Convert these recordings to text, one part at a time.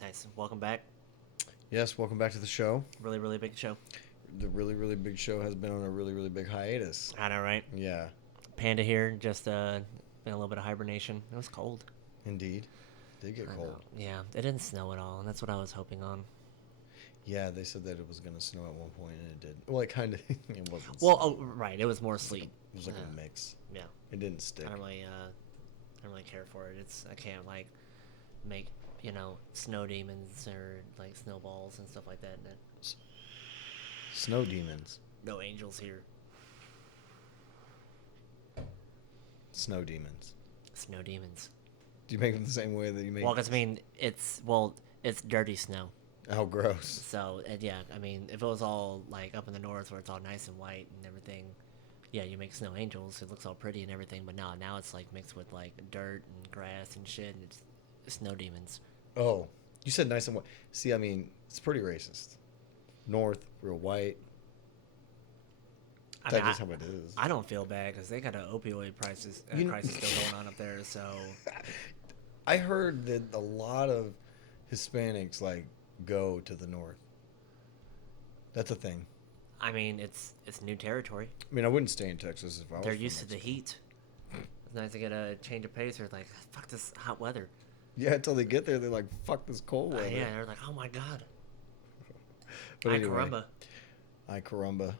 Nice. Welcome back. Yes, welcome back to the show. Really, really big show. The really, really big show has been on a really, really big hiatus. I know, right? Yeah, Panda here, just in a little bit of hibernation. It was cold. indeed. Did get I cold. know. Yeah, it didn't snow at all, and that's what I was hoping on. Yeah, they said that it was going to snow at one point, and it did. Well, it kind of, it wasn't. Well, oh, right. It was more sleet. It was like a mix. Yeah. It didn't stick. I don't really care for it. I can't like make snow demons or like snowballs and stuff like that. Snow demons. No angels here. Snow demons. Snow demons. Do you make them the same way that you make? Well, because it's dirty snow. Oh, gross. So yeah, I mean, if it was all like up in the north where it's all nice and white and everything, yeah, you make snow angels. It looks all pretty and everything. But now it's like mixed with like dirt and grass and shit, and it's snow demons. Oh, you said nice and white. See, I mean, it's pretty racist. North, real white. I That's mean, just how it is. I don't feel bad because they got an opioid crisis still going on up there. So I heard that a lot of Hispanics like go to the north. That's a thing. I mean, it's new territory. I mean, I wouldn't stay in Texas if I was. They're from used to the Mexico. heat. It's nice to get a change of pace. They're like, fuck this hot weather. Yeah, until they get there, they're like, "Fuck this cold weather." Yeah, they're like, oh my god. But Ay anyway, caramba. Ay caramba.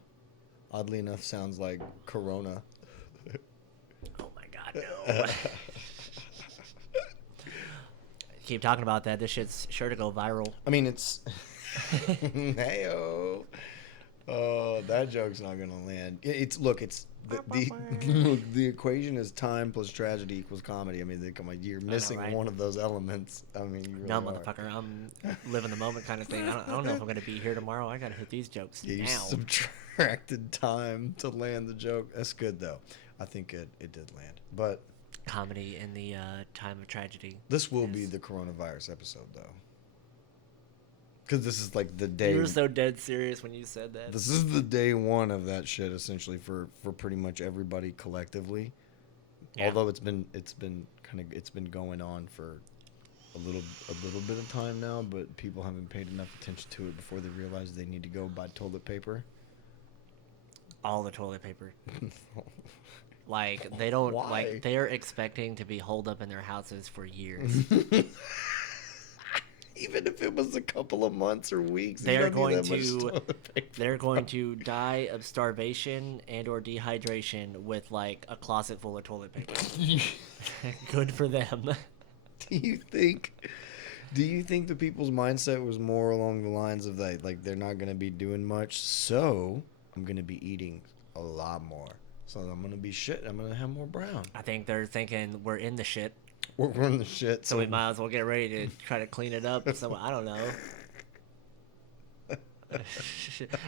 Oddly enough, sounds like Corona. Oh my god, no. Keep talking about that. This shit's sure to go viral. I mean, it's. Heyo. Oh, that joke's not gonna land. It's the equation is time plus tragedy equals comedy. I mean, you're missing right? one of those elements. I mean, you really No, are. motherfucker. I'm living the moment kind of thing. I don't know if I'm gonna be here tomorrow. I gotta hit these jokes Yeah, you now. subtracted time to land the joke. That's good though. I think it did land. But Comedy in the time of tragedy. this will be the coronavirus episode though. Because this is like the day. You were so dead serious when you said that. This is the day one of that shit, essentially for pretty much everybody collectively. Yeah. Although it's been going on for a little bit of time now, but people haven't paid enough attention to it before they realize they need to go buy toilet paper. All the toilet paper. Like they don't Why? like they're expecting to be holed up in their houses for years. Even if it was a couple of months or weeks, They're going to die of starvation and or dehydration with like a closet full of toilet paper. Good for them. Do you think the people's mindset was more along the lines of that, like they're not going to be doing much, so I'm going to be eating a lot more. So I'm going to be shit. I'm going to have more brown. I think they're thinking we're in the shit, We're in the shit. so we might as well get ready to try to clean it up. So I don't know.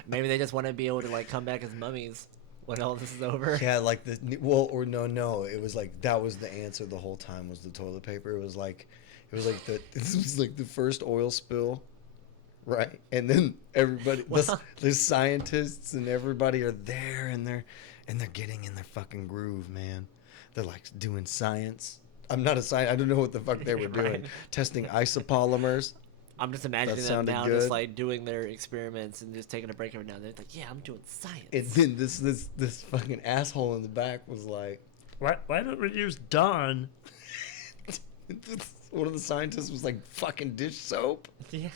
Maybe they just want to be able to like come back as mummies when all this is over. Yeah, like no. It was like that was the answer the whole time was the toilet paper. It was like this was like the first oil spill, right? And then everybody, the scientists and everybody are there, and they're getting in their fucking groove, man. They're like doing science. I'm not a scientist. I don't know what the fuck they were doing. Right. Testing isopolymers. I'm just imagining them sounded now, good. just like doing their experiments and just taking a break every now and then. They're like, yeah, I'm doing science. And then this fucking asshole in the back was like, Why don't we use Dawn? one of the scientists was like, fucking dish soap. Yeah.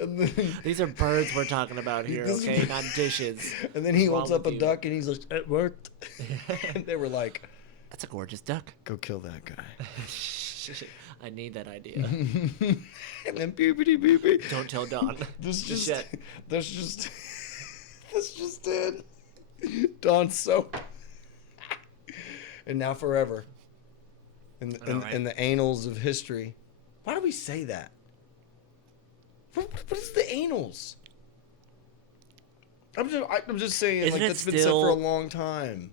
And then, These are birds we're talking about here, This is- okay? Not dishes. and then he What's holds wrong up a with you? duck and he's like, it worked. And they were like, That's a gorgeous duck. go kill that guy. I need that idea. And then beepity beepity. Don't tell Don. That's Just just yet. that's just that's just it. Dawn soap. And now forever. In the, I know, right? in the annals of history. Why do we say that? What is the annals? I'm just saying, Isn't like, it that's been said still- for a long time.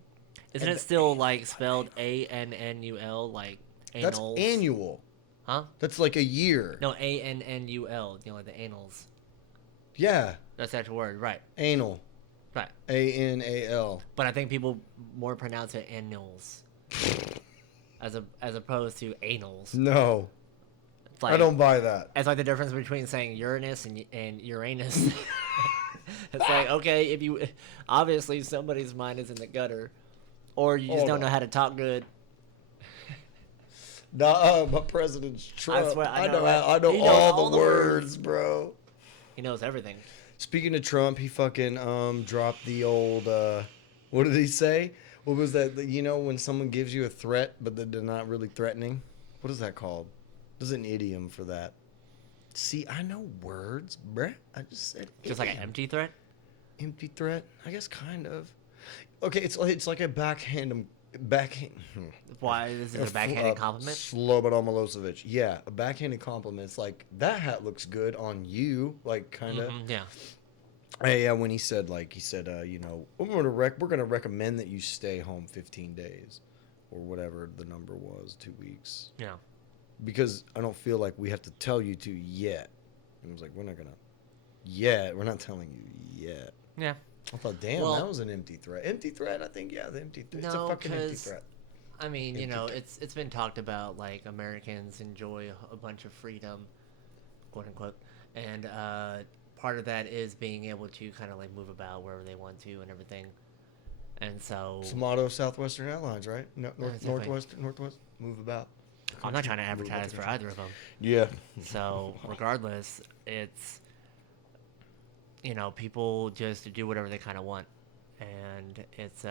Isn't it still like spelled ANNUL, like That's annals? annual. Huh? That's like a year. No, ANNUL. You know, like the annals. Yeah, That's the actual word, right? anal. Right. ANAL. But I think people more pronounce it annuals, as opposed to anals. No. It's like, I don't buy that. It's like the difference between saying Uranus and Uranus. It's like, okay, if you obviously somebody's mind is in the gutter, or you just Hold don't know on. how to talk good. Nah, my president's Trump. swear, I I know, know, right? I know He knows all all the the words, bro. He knows everything. Speaking of Trump, he fucking dropped the old what did he say? What was that? You know, when someone gives you a threat, but they're not really threatening. What is that called? There's an idiom for that. See, I know words, bruh. I just said Just like an idiom. empty threat. Empty threat. I guess kind of. Okay, it's like a backhand. Why this is a backhanded compliment? Slobodan Milosevic. Yeah, a backhanded compliment. It's like that hat looks good on you. Like kind of. Yeah. Yeah, when he said you know, we're gonna recommend that you stay home 15 days, or whatever the number was, 2 weeks, Yeah. because I don't feel like we have to tell you to yet. And I was like, we're not gonna yet. We're not telling you yet. Yeah. I thought, damn, Well- that was an empty threat. Empty threat, I think. Yeah, the empty. It's a No, fucking empty 'cause- threat. I mean, you Empty know, threat. it's been talked about like Americans enjoy a bunch of freedom, quote unquote, and part of that is being able to kind of like move about wherever they want to and everything. And so It's the motto of Southwestern Airlines, right? No, exactly. Northwest, move about. I'm not trying to Move about advertise the for country. either of them. Yeah. So regardless, it's, you know, people just do whatever they kind of want, and it's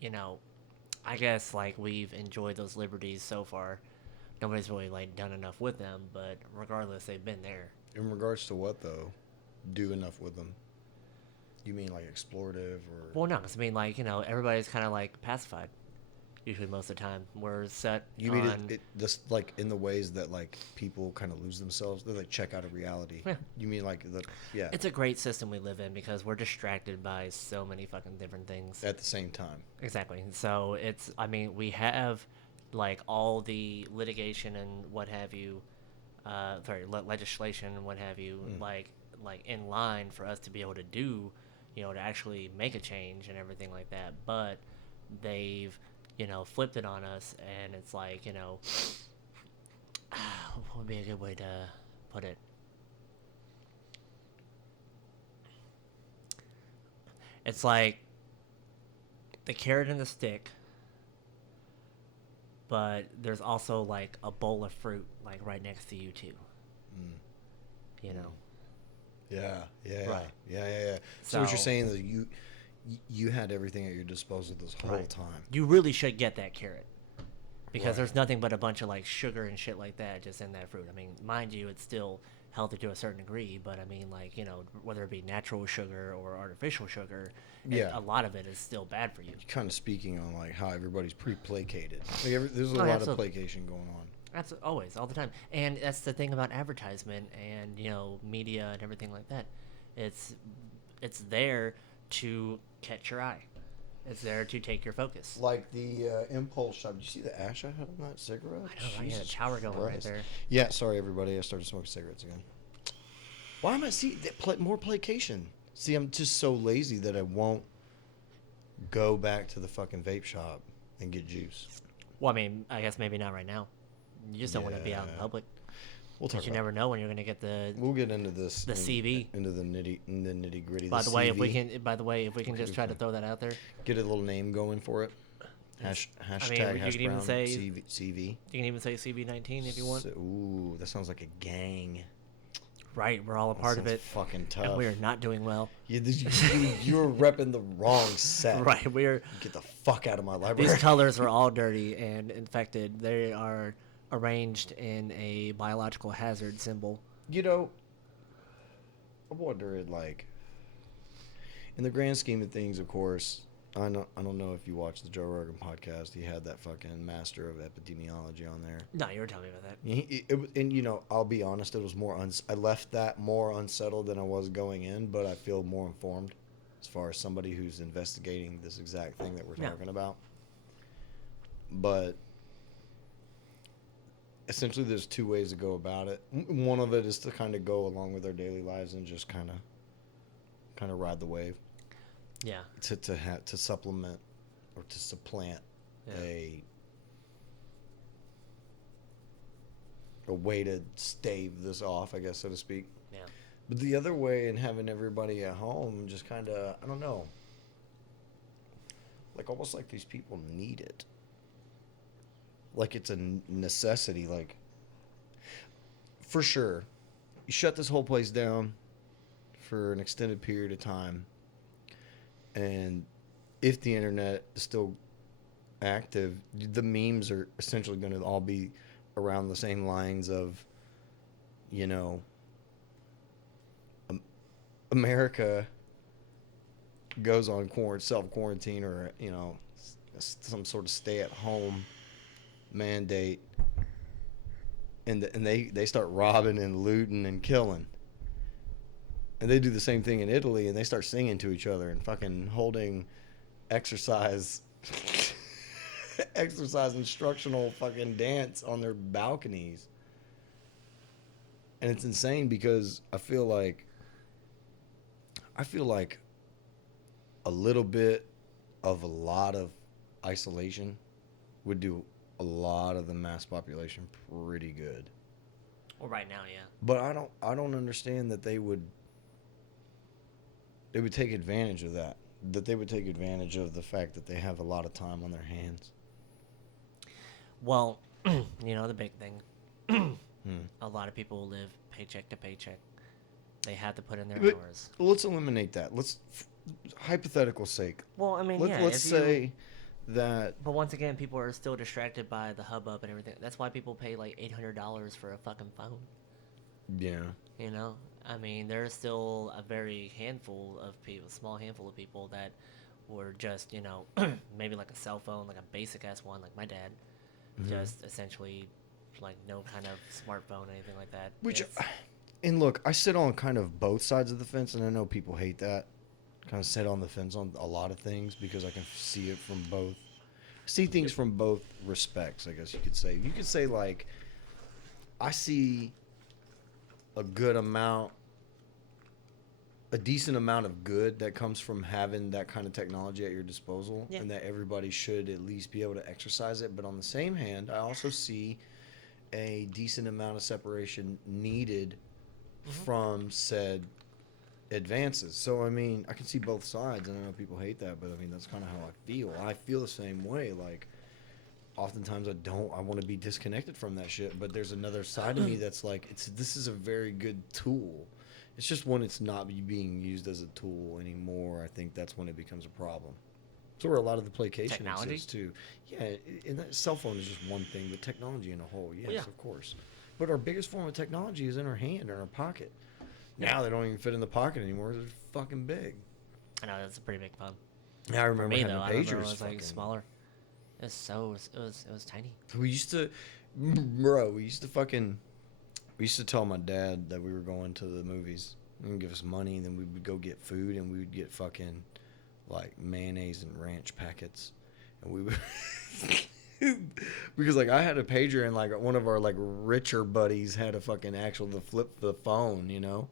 you know, I guess like we've enjoyed those liberties so far. Nobody's really like done enough with them, but regardless, they've been there. In regards to what though? Do enough with them? You mean like explorative or? Well, no, 'cause I mean, like, you know, everybody's kind of like pacified. Usually, most of the time, we're set. You mean on, it just like in the ways that like people kind of lose themselves? They like check out of reality. Yeah. You mean like the yeah? It's a great system we live in because we're distracted by so many fucking different things. At the same time. Exactly. So it's, I mean, we have like all the litigation and what have you, legislation and what have you, like in line for us to be able to do, you know, to actually make a change and everything like that. But they've, you know, flipped it on us, and it's like, you know, what would be a good way to put it? It's like the carrot and the stick, but there's also like a bowl of fruit like right next to you too. You know. Yeah. Right. Yeah. So what you're So- saying is you had everything at your disposal this whole Right. time. You really should get that carrot. Because Right. there's nothing but a bunch of like sugar and shit like that just in that fruit. I mean, mind you, it's still healthy to a certain degree, but I mean, like, you know, whether it be natural sugar or artificial sugar, Yeah. a lot of it is still bad for you. Kind of speaking on like how everybody's pretty placated. Like there's a Oh, lot absolutely. of placation going on. That's always, all the time. And that's the thing about advertisement and, you know, media and everything like that. It's there to catch your eye. It's there to take your focus. Like the impulse shop. Did you see the ash I had on that cigarette? I know, right? You had a Jesus shower going right Christ. there. Yeah, sorry everybody. I started smoking cigarettes again. Why am I more placation? See, I'm just so lazy that I won't go back to the fucking vape shop and get juice. Well, I mean, I guess maybe not right now. You just don't want to be out in Yeah. public. We'll talk But you about never know when you're going to get the. We'll get into this. The CV. Into the nitty gritty. By the way, if we can just try to throw that out there, get a little name going for it. Hashtag you hash can even brown say- CV. you can even say CV19 if you want. Ooh, that sounds like a gang. Right, we're all a That part of sounds it. Fucking And tough. we are not doing well. You're repping the wrong set. Right, we're. Get the fuck out of my library. These colors are all dirty and infected. They are arranged in a biological hazard symbol. You know, I wonder, like, in the grand scheme of things, of course, I don't know if you watched the Joe Rogan podcast. He had that fucking master of epidemiology on there. No, you were telling me about that. And you know, I'll be honest, it was more I left that more unsettled than I was going in, but I feel more informed as far as somebody who's investigating this exact thing that we're Yeah. talking about. But essentially, there's two ways to go about it. One of it is to kind of go along with our daily lives and just kind of ride the wave. Yeah. To supplement or to supplant Yeah. a a way to stave this off, I guess, so to speak. Yeah. But the other way, and having everybody at home, just kind of, I don't know, like almost like these people need it. Like it's a necessity. Like, for sure, you shut this whole place down for an extended period of time, and if the internet is still active, the memes are essentially going to all be around the same lines of, you know, America goes on self-quarantine, or, you know, some sort of stay-at-home mandate, and they start robbing and looting and killing. And they do the same thing in Italy, and they start singing to each other and fucking holding exercise instructional fucking dance on their balconies. And it's insane because I feel like a little bit of a lot of isolation would do a lot of the mass population pretty good. Well, right now, yeah. But I don't understand that they would take advantage of that. That they would take advantage of the fact that they have a lot of time on their hands. Well, you know the big thing. A lot of people live paycheck to paycheck. They have to put in their hours. Let's eliminate that. Hypothetical sake. Well, I mean, let's say that. But once again, people are still distracted by the hubbub and everything. That's why people pay like $800 for a fucking phone. Yeah. You know, I mean, there's still a small handful of people that were just, you know, maybe like a cell phone, like a basic ass one, like my dad, just essentially like no kind of smartphone or anything like that. And look, I sit on kind of both sides of the fence, and I know people hate that. Kind of sit on the fence on a lot of things because I can see it from both. See things from both respects, I guess you could say. You could say, like, I see a decent amount of good that comes from having that kind of technology at your disposal, and that everybody should at least be able to exercise it. But on the same hand, I also see a decent amount of separation needed from said advances. So, I mean, I can see both sides, and I know people hate that, but I mean, that's kind of how I feel. I feel the same way. Like, oftentimes I want to be disconnected from that shit, but there's another side of me that's like, this is a very good tool. It's just when it's not being used as a tool anymore, I think that's when it becomes a problem. So where a lot of the placation exists too. Yeah, and that cell phone is just one thing, but technology in a whole, yes, of course. But our biggest form of technology is in our hand, in our pocket. Now they don't even fit in the pocket anymore. They're fucking big. I know, that's a pretty big phone. Yeah, I remember having pagers. pagers. It was like smaller. It was tiny. We used to tell my dad that we were going to the movies and give us money, and then we would go get food, and we would get fucking like mayonnaise and ranch packets, and we would because like I had a pager, and like one of our like richer buddies had a fucking the flip the phone, you know,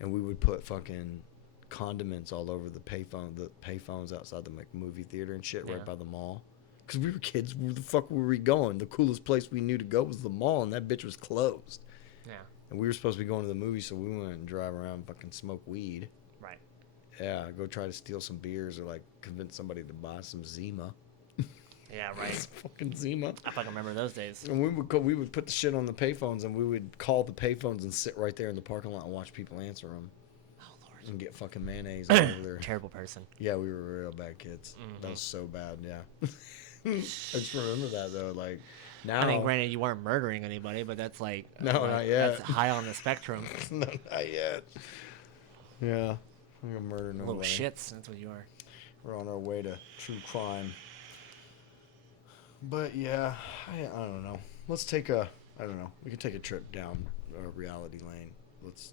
and we would put fucking condiments all over the payphones outside the like movie theater and shit right by the mall. Because we were kids. Where the fuck were we going? The coolest place we knew to go was the mall, and that bitch was closed. Yeah. And we were supposed to be going to the movie, so we went and drive around and fucking smoke weed. Right. Yeah, go try to steal some beers or, like, convince somebody to buy some Zima. Yeah, right. Fucking Zima. I fucking remember those days. And we would put the shit on the payphones, and we would call the payphones and sit right there in the parking lot and watch people answer them. Oh, Lord. And get fucking mayonnaise all over there. Terrible person. Yeah, we were real bad kids. That was so bad, yeah. I just remember that, though, like... Now, I mean, granted, you weren't murdering anybody, but that's like... No, not yet. That's high on the spectrum. No, not yet. Yeah. I'm going to murder nobody. Little shits, that's what you are. We're on our way to true crime. But, yeah, I don't know. Let's take I don't know. We can take a trip down a reality lane. Let's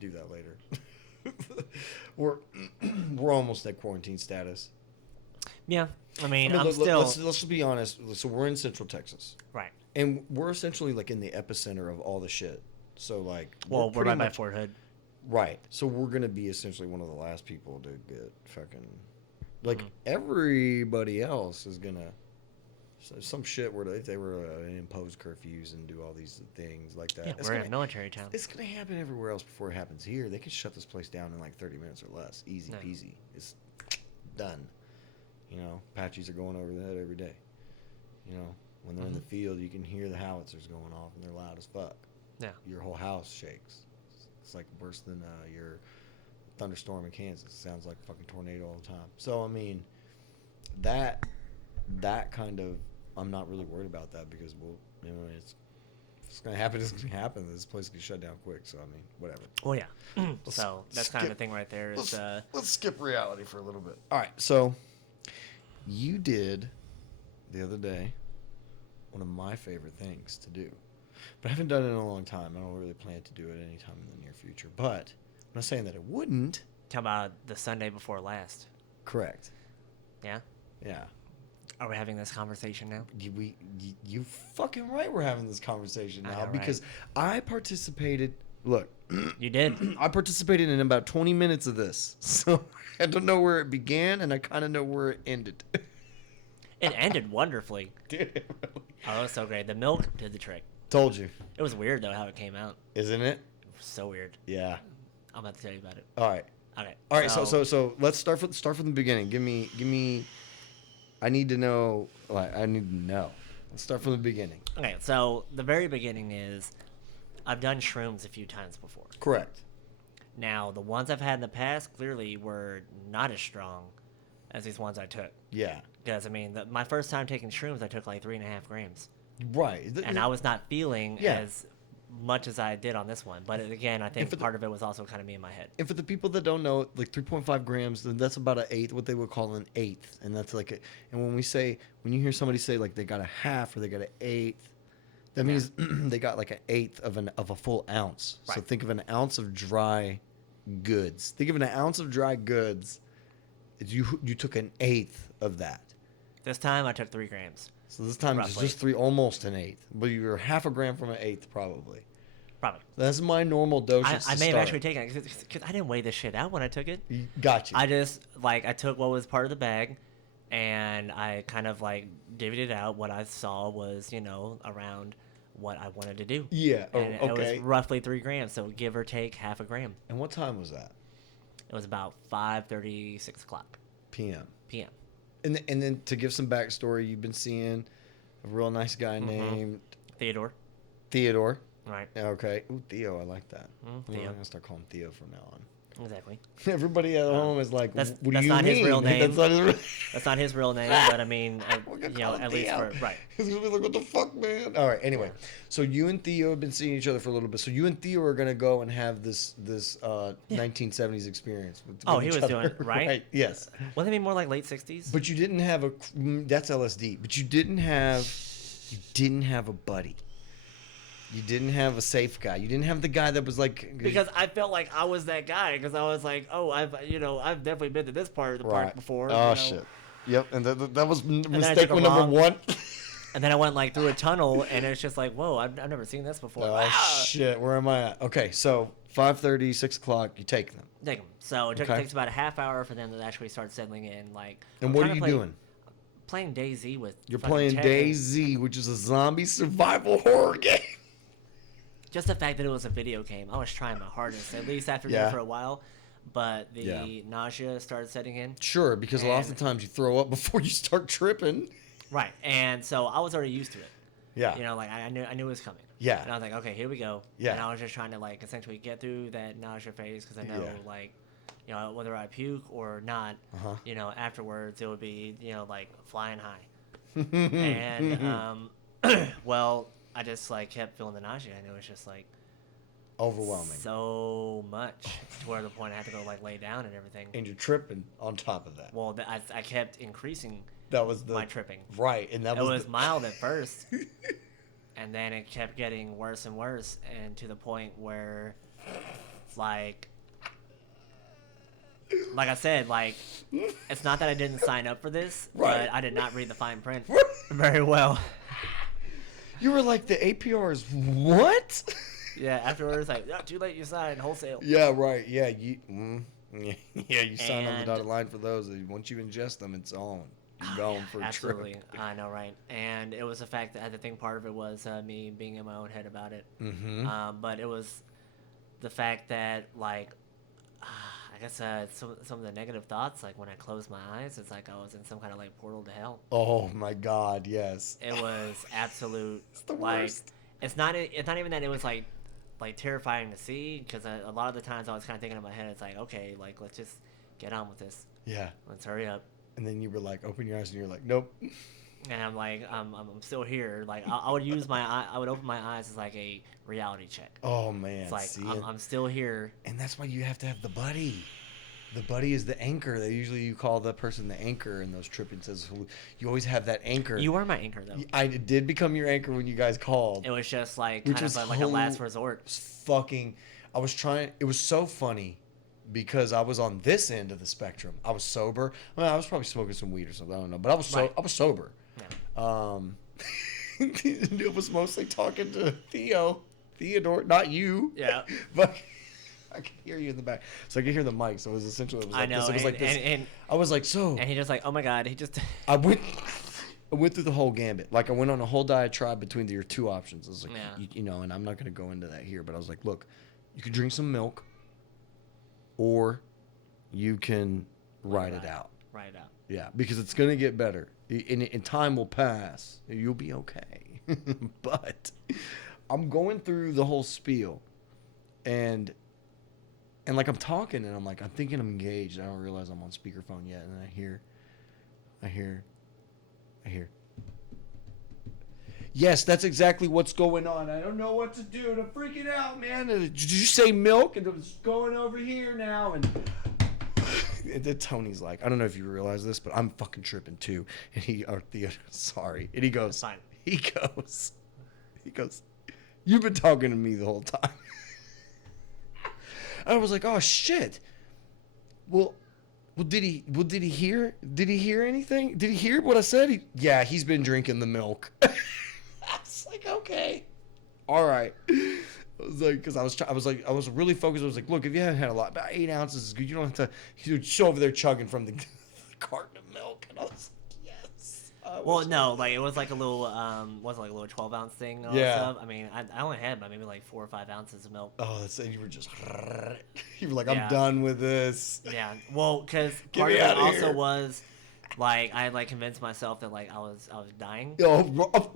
do that later. We're almost at quarantine status. Yeah. I mean, let's just be honest. So we're in Central Texas. Right. And we're essentially like in the epicenter of all the shit. So like, we're right by Fort Hood. Right. So we're gonna be essentially one of the last people to get fucking, like everybody else is gonna some shit where they were impose curfews and do all these things like that. Yeah, we're in a military town. It's gonna happen everywhere else before it happens here. They can shut this place down in like 30 minutes or less, easy Yeah. peasy. It's done. You know, Apaches are going over that every day. You know, when they're in the field, you can hear the howitzers going off, and they're loud as fuck. Yeah. Your whole house shakes. It's like worse than your thunderstorm in Kansas. It sounds like a fucking tornado all the time. So I mean, that kind of, I'm not really worried about that because, well, you know, if it's gonna happen, it's gonna happen. This place can shut down quick. So I mean, whatever. Well, yeah. So that's kind of the thing right there. Is Let's skip reality for a little bit. All right, so you did the other day one of my favorite things to do, but I haven't done it in a long time. I don't really plan to do it anytime in the near future. But I'm not saying that it wouldn't. talk about the Sunday before last. Correct. Yeah. Yeah. Are we having this conversation now? You fucking right. We're having this conversation I now know, right? because I participated. Look, You did. I participated in about 20 minutes of this, so I don't know where it began, and I kind of know where it ended. It ended wonderfully. Did it really? Oh, it was so great. The milk did the trick. Told you, It was weird though how it came out. isn't it? It was so weird. Yeah. I'm about to tell you about it. All right. Okay. All right. So let's start from the beginning. Give me. I need to know. I need to know. Let's start from the beginning. Okay. So the very beginning is, I've done shrooms a few times before. Correct. Now the ones I've had in the past clearly were not as strong as these ones I took. Yeah. Because I mean, my first time taking shrooms, I took like 3.5 grams, Right. and I was not feeling Yeah. as much as I did on this one. But again, I think part of it was also kind of me in my head. And for the people that don't know, like 3.5 grams, then that's about an eighth, what they would call an eighth. And that's like, and when you hear somebody say like they got a half or they got an eighth, that means they got like an eighth of a full ounce. So Right. think of an ounce of dry goods. Think of an ounce of dry goods. You took an eighth of that. This time I took 3 grams. So this time it's Roughly. just almost an eighth. But you're half a gram from an eighth probably. Probably. That's my normal dosage. I may have actually taken it because I didn't weigh this shit out when I took it. Got you. I just I took what was part of the bag, and I kind of like divvied it out. What I saw was around what I wanted to do. Yeah. Oh, And okay. it was roughly 3 grams, so give or take half a gram. And what time was that? It was about 5:30, 6 o'clock PM. p.m. And then to give some backstory, you've been seeing a real nice guy named Theodore. Theodore. Right. Okay. Ooh, Theo, I like that. Theo. I'm gonna start calling him Theo from now on. Exactly. Everybody at home is like, That's- "What do that's you not mean?" his real name. That's not his real. That's not his real name, but I mean, We're gonna call him at least Theo. for right. He's gonna be like, "What the fuck, man?" All right. Anyway, so you and Theo have been seeing each other for a little bit. So you and Theo are gonna go and have this 1970s experience. With Oh, with he each was other, doing it, right? Yes. Wouldn't it be more like late 60s? But you didn't have that's LSD. But you didn't have a buddy. You didn't have a safe guy. You didn't have the guy that was like Because I felt like I was that guy. Because I was like, oh, I've definitely been to this part of the park before. Oh shit. Yep, and that was I mistake took a number wrong- one. And then I went like through a tunnel, and it's just like, whoa, I've never seen this before. Oh Ah! shit, where am I at? Okay, so 5:30, 6 o'clock, you take them. Take 'em. So it Okay. takes about a half hour for them to actually start settling in. Like, And I'm what trying are to you play- doing? Playing DayZ with. You're fucking playing Tekken. DayZ, which is a zombie survival horror game. Just the fact that it was a video game, I was trying my hardest, at least after Yeah. that for a while. But the Yeah. nausea started setting in. Sure, because a lot of the And- times you throw up before you start tripping. Right. And so I was already used to it. Yeah. Like I knew it was coming. Yeah. And I was like, okay, here we go. Yeah. And I was just trying to like essentially get through that nausea phase because I know Yeah. like, whether I puke or not, Uh-huh. afterwards it would be like flying high. And well, I just like kept feeling the nausea, and it was just like Overwhelming. so much to where the point I had to go like lay down and everything. And you're tripping on top of that. Well, I kept increasing That was the my tripping. right, and that It was was the- mild at first, and then it kept getting worse and worse, and to the point where, like I said, like, it's not that I didn't sign up for this, Right. but I did not read the fine print very well. You were like, the APR is what? Yeah, afterwards, like, "Oh, too late, you signed wholesale. Yeah, right. Yeah, you. Yeah, you sign on the And- dotted line for those. Once you ingest them, it's on. going for a Absolutely, trip. I know, right? And it was the fact that I think part of it was me being in my own head about it. Mm-hmm. But it was the fact that like I guess some of the negative thoughts, like when I closed my eyes, it's like I was in some kind of like portal to hell. Oh my God, yes. It was absolute. It's the like worst. it's not even that it was like terrifying to see, because a lot of the times I was kind of thinking in my head, it's like, okay, like let's just get on with this. Yeah. Let's hurry up. And then you were like, open your eyes, and you're like, nope. And I'm like, I'm still here. Like I would use I would open my eyes as like a reality check. Oh man. It's like See, I'm still here. and that's why you have to have the buddy. The buddy is the anchor. They usually you call the person the anchor in those tripping says. You always have that anchor. You were my anchor though. I did become your anchor when you guys called. It was just like Which kind of was like a last resort. Fucking, I was trying. It was so funny because I was on this end of the spectrum. I was sober. Well, I was probably smoking some weed or something. I don't know, but I was Right. I was sober. Yeah. It was mostly talking to Theodore, not you. Yeah. But I could hear you in the back, so I could hear the mic. So it was essentially it was like I know. this. It was and, like this. and I was like, so he just like, oh my god, he just. I went through the whole gambit. Like I went on a whole diatribe between your two options. I was like, Yeah. you know, and I'm not going to go into that here, but I was like, look, you can drink some milk, or you can ride it out. Ride it out. Yeah, because it's going to get better, and time will pass. You'll be okay. But I'm going through the whole spiel, and like I'm talking, and I'm like, I'm thinking I'm engaged. I don't realize I'm on speakerphone yet, and then I hear. Yes, that's exactly what's going on. I don't know what to do. And I'm freaking out, man. Did you say milk? And it was going over here now. And then Tony's like, I don't know if you realize this, but I'm fucking tripping too. And sorry. And he goes, Fine. he goes, you've been talking to me the whole time. I was like, oh shit. Well, did he hear? Did he hear anything? Did he hear what I said? Yeah, he's been drinking the milk. I was like, okay, all right. I was like, because I was really focused. I was like, look, if you haven't had a lot, about 8 ounces is good. You don't have to. He was over there chugging from the carton of milk, and I was like, yes. Well, no, like it was like a little, wasn't like a little 12-ounce thing. All Yeah. Stuff. I mean, I only had maybe like 4 or 5 ounces of milk. Oh, that's and you were just. You were like, I'm Yeah. done with this. Yeah. Well, because Get part me of it outta also here. was, like, I had like convinced myself that like I was dying. Oh,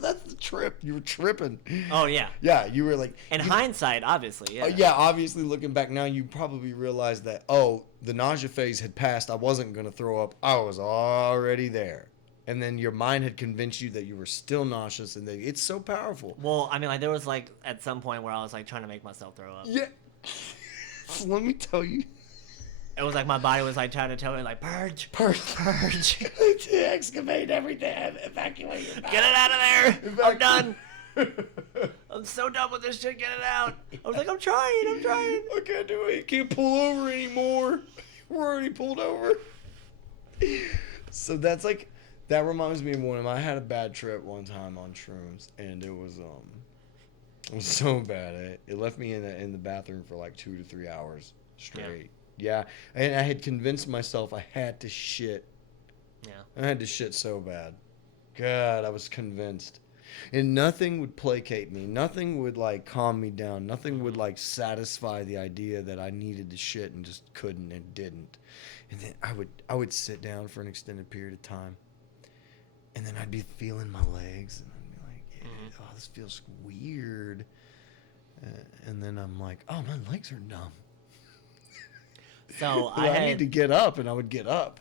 that's the trip. You were tripping. Oh yeah. Yeah, you were like. In hindsight, obviously, yeah. Yeah, obviously looking back now, you probably realized that, oh, the nausea phase had passed. I wasn't going to throw up. I was already there. And then your mind had convinced you that you were still nauseous, and that it's so powerful. Well, I mean, like there was like at some point where I was like trying to make myself throw up. Yeah. Let me tell you. It was like my body was like trying to tell me like purge. Purge. Excavate everything. Evacuate your Get it out of there. I'm done. done. I'm so done with this shit. Get it out. I was like, I'm trying. I can't do it. Can't pull over anymore. We're already pulled over. So that's like, that reminds me of one. I had a bad trip one time on shrooms, and it was so bad. It left me in the bathroom for like 2 to 3 hours straight. Yeah, and I had convinced myself I had to shit. Yeah. I had to shit so bad. God, I was convinced. And nothing would placate me. Nothing would like calm me down. Nothing would like satisfy the idea that I needed to shit and just couldn't and didn't. And then I would sit down for an extended period of time. And then I'd be feeling my legs and I'd be like, yeah, oh, this feels weird. And then I'm like, oh, my legs are numb. So I need to get up, and I would get up.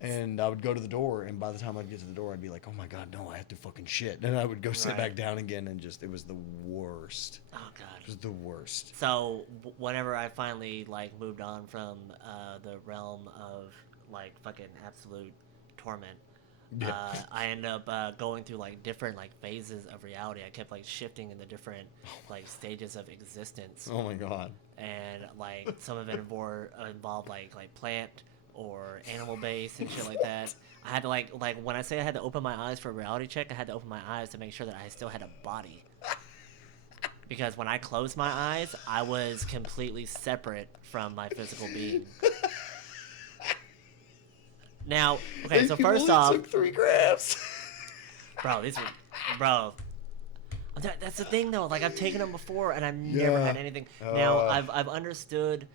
And I would go to the door, and by the time I'd get to the door, I'd be like, oh my God, no, I have to fucking shit. And I would go sit back down again, and it was the worst. Oh God. It was the worst. So whenever I finally like moved on from the realm of like fucking absolute torment, I ended up going through like different like phases of reality. I kept like shifting in the different like stages of existence. Oh my God. And like some of it involved like plant or animal based and shit like that. I had to like when I say I had to open my eyes for a reality check, I had to open my eyes to make sure that I still had a body. Because when I closed my eyes, I was completely separate from my physical being. Now, okay, These so people first only off, took 3 grams. bro, bro. That's the thing though. Like I've taken them before, and I've never had anything. Now I've understood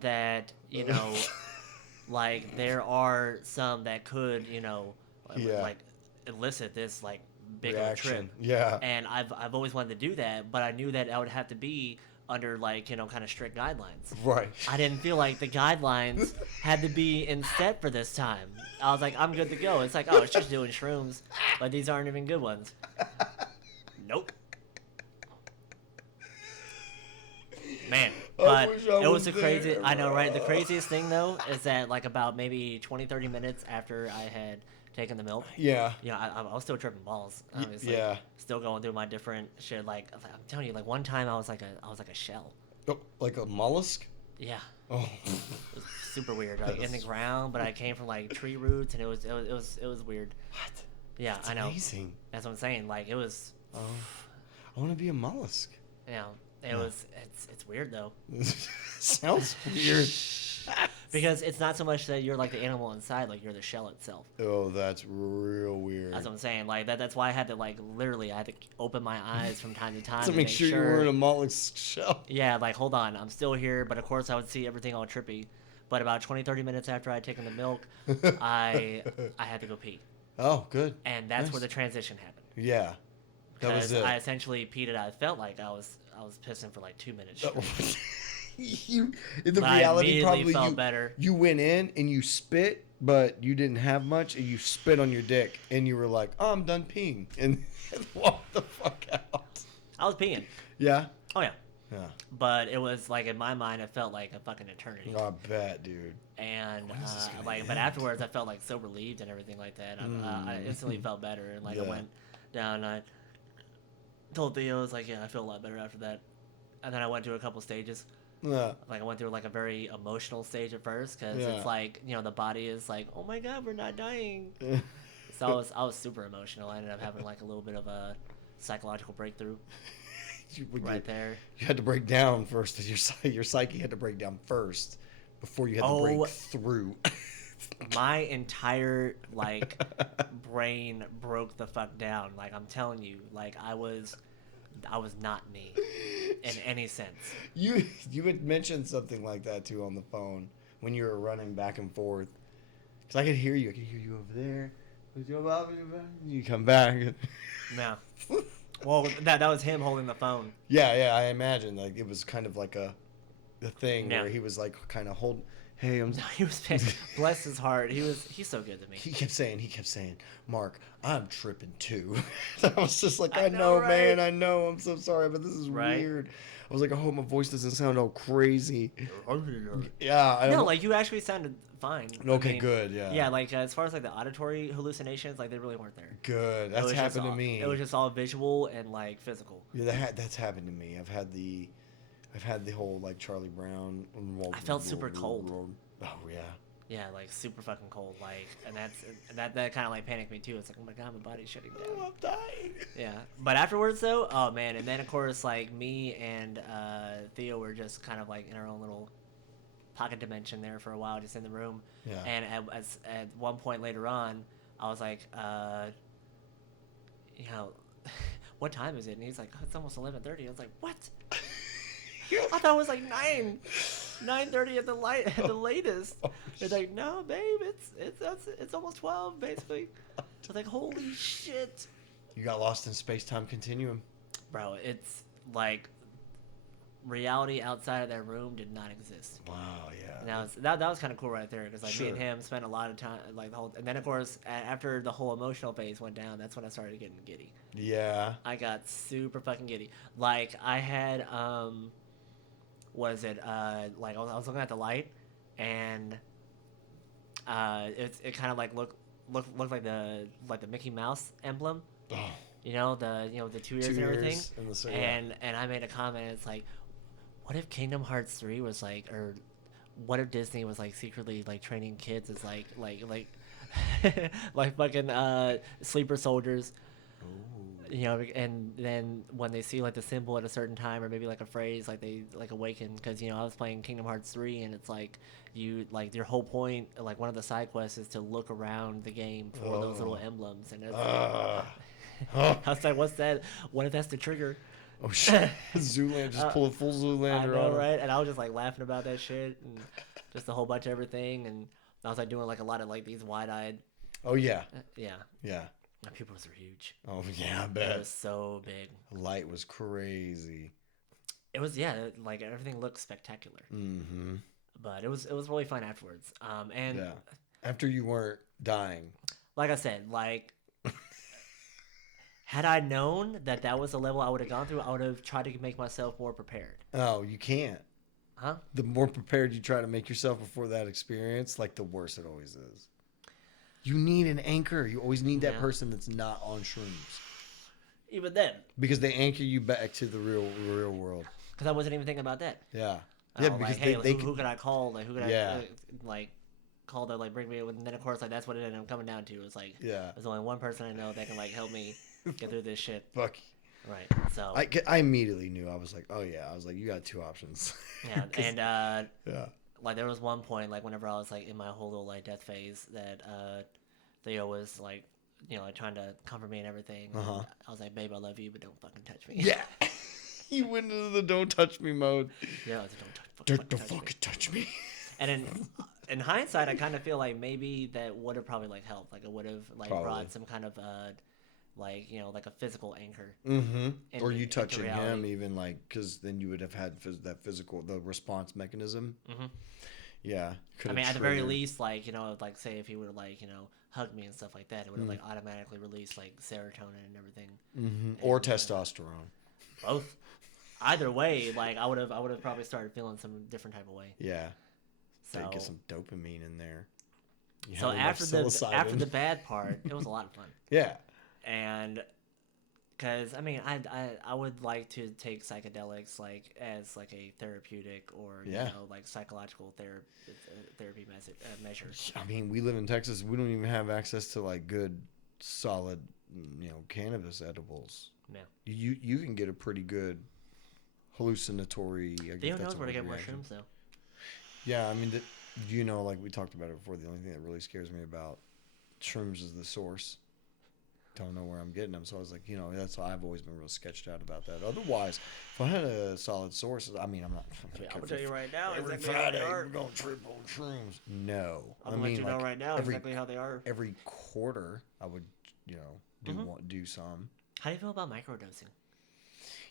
that like there are some that could like elicit this like big of a trip. Yeah. And I've always wanted to do that, but I knew that I would have to be under like kind of strict guidelines. Right. I didn't feel like the guidelines had to be in set for this time. I was like, I'm good to go. It's like, oh, it's just doing shrooms, but these aren't even good ones. Nope. Man, but it was the crazy. I know, right? The craziest thing though is that like about maybe 20-30 minutes after I had taken the milk, Yeah. I was still tripping balls. Obviously, Yeah. Still going through my different shit. Like I'm telling you, like one time I was like a shell. Oh, like a mollusk? Yeah. Oh. It was super weird. Like in the ground, but I came from like tree roots, and it was weird. What? Yeah, That's I know. amazing. That's what I'm saying. Like it was. Oh. I want to be a mollusk. It's weird though. Sounds weird. Because it's not so much that you're like the animal inside, like you're the shell itself. Oh, that's real weird. That's what I'm saying. Like that's why I had to like literally I had to open my eyes from time to time to make sure you were in a mollusk shell. Yeah, like hold on, I'm still here, but of course I would see everything all trippy. But about 20-30 minutes after I'd taken the milk, I had to go pee. Oh, good. And that's where the transition happened. Yeah. That was it. I essentially peed it out. It felt like I was pissing for like 2 minutes straight. In the But reality, I probably felt better. you went in and you spit, but you didn't have much, and you spit on your dick, and you were like, "Oh, I'm done peeing," and walked the fuck out. I was peeing. Yeah. Oh yeah. Yeah. But it was like in my mind, it felt like a fucking eternity. I bet, dude. And end? but afterwards, I felt like so relieved and everything like that. I instantly felt better, and like I went down. And I told Theo, I was like, "Yeah, I feel a lot better after that." And then I went through a couple stages. Yeah. Like I went through like a very emotional stage at first because Yeah. it's like the body is like, "Oh my god, we're not dying." So I was super emotional. I ended up having like a little bit of a psychological breakthrough right there. You had to break down first. Your psyche had to break down first before you had to break through. My entire like brain broke the fuck down. Like I'm telling you, like I was not me in any sense. You had mentioned something like that too on the phone when you were running back and forth. Cause I could hear you. I could hear you over there. You come back. Yeah. Well, that was him holding the phone. Yeah. I imagine like it was kind of like a thing where he was like kind of holding. Hey, I'm. No, he was bless his heart. He's so good to me. He kept saying, Mark, I'm tripping too. I was just like, I know, know, right? man, I know. I'm so sorry, but this is weird. I was like, I hope my voice doesn't sound all crazy. Yeah. No, like you actually sounded fine. Okay, I mean, good. Yeah. Yeah, like as far as like the auditory hallucinations, like they really weren't there. Good. That's happened to me. It was just all visual and like physical. Yeah, that's happened to me. I've had the whole like Charlie Brown. I felt super cold. Oh yeah. Yeah, like super fucking cold. Like, and that kind of like panicked me too. It's like, oh my god, my body's shutting down. Oh, I'm dying. Yeah, but afterwards though, oh man, and then of course like me and Theo were just kind of like in our own little pocket dimension there for a while, just in the room. Yeah. And at one point later on, I was like, what time is it? And he's like, oh, it's almost 11:30. I was like, what? I thought it was like 9:30 at the latest. It's like, no, babe, it's almost 12 basically. I was like, holy shit. You got lost in space-time continuum. Bro, it's like reality outside of that room did not exist. Wow, yeah. And that was kind of cool right there because like me and him spent a lot of time like the whole, and then of course after the whole emotional phase went down, that's when I started getting giddy. Yeah. I got super fucking giddy. Like I had like I was looking at the light and it kind of like looked like the Mickey Mouse emblem. Oh. The 2 ears and everything. And I made a comment. It's like, what if Kingdom Hearts 3 was like, or what if Disney was like secretly like training kids as like like fucking sleeper soldiers, You know, and then when they see like the symbol at a certain time, or maybe like a phrase, like they like awaken. Because you know, I was playing Kingdom Hearts 3, and it's like you like your whole point, like one of the side quests is to look around the game for those little emblems, and it's, I was like, what's that? What if that's the trigger? Oh shit! Zoolander, just pull a full I Zoolander know, on him. right? And I was just like laughing about that shit, and just a whole bunch of everything, and I was like doing like a lot of like these wide-eyed, Oh yeah, yeah. yeah. My pupils are huge. Oh yeah, I It bet. was so big. Light was crazy. It was, yeah, like everything looked spectacular. Mm-hmm. But it was really fun afterwards. And Yeah. After you weren't dying. like I said, like had I known that that was the level I would have gone through, I would have tried to make myself more prepared. Oh, you can't. Huh? The more prepared you try to make yourself before that experience, like the worse it always is. You need an anchor. You always need that Yeah. person that's not on shrooms. Even then, Because they anchor you back to the real world. because I wasn't even thinking about that. Yeah. I Yeah, was because like, hey, they who could I call? Like, who could Yeah. I like call to like bring me? And then of course, like that's what it ended up coming down to. It's like Yeah. there's only one person I know that can like help me get through this shit. Bucky. Right. So I immediately knew. I was like, oh yeah. I was like, you got two options. yeah, 'Cause- and yeah. like there was one point like whenever I was like in my whole little like death phase that Theo was like, you know, like trying to comfort me and everything. Uh-huh. And I was like, babe, I love you, but don't fucking touch me. Yeah. You went into the don't touch me mode. Yeah, I was like, don't Don't touch me. fucking touch me. And in hindsight, I kind of feel like maybe that would have probably like helped. Like it would have like Probably. brought some kind of like, you know, like a physical anchor. Mm-hmm. Or you into touching him reality. even, like, because then you would have had that physical, the response mechanism. Mhm. Yeah. I mean, at the very least, like, you know, like say if he would have like, you know, hugged me and stuff like that, it would have like automatically released like serotonin and everything. Mm-hmm. Or and, testosterone. Both. Either way, like I would have probably started feeling some different type of way. Yeah. So They get some dopamine in there. You so have enough after the psilocybin. bad part, it was a lot of fun. Yeah. And because I mean, I would like to take psychedelics like as like a therapeutic or you Yeah. know like psychological therapy measure. I mean, we live in Texas. We don't even have access to, like, good, solid, you know, cannabis edibles. Yeah. You can get a pretty good hallucinatory. I guess Theo that's knows a where to weird get reaction. mushrooms though. Yeah, I mean, you know, like we talked about it before, the only thing that really scares me about shrooms is the source. Don't know where I'm getting them, so I was like, you know, that's why I've always been real sketched out about that. Otherwise, if I had a solid source, I mean, I'm not. I'm gonna tell you right now Every exactly how Friday they we're are. gonna trip on shrooms. No, I'm gonna let you know like, right now every, exactly how they are. every quarter, I would, you know, do some. How do you feel about microdosing?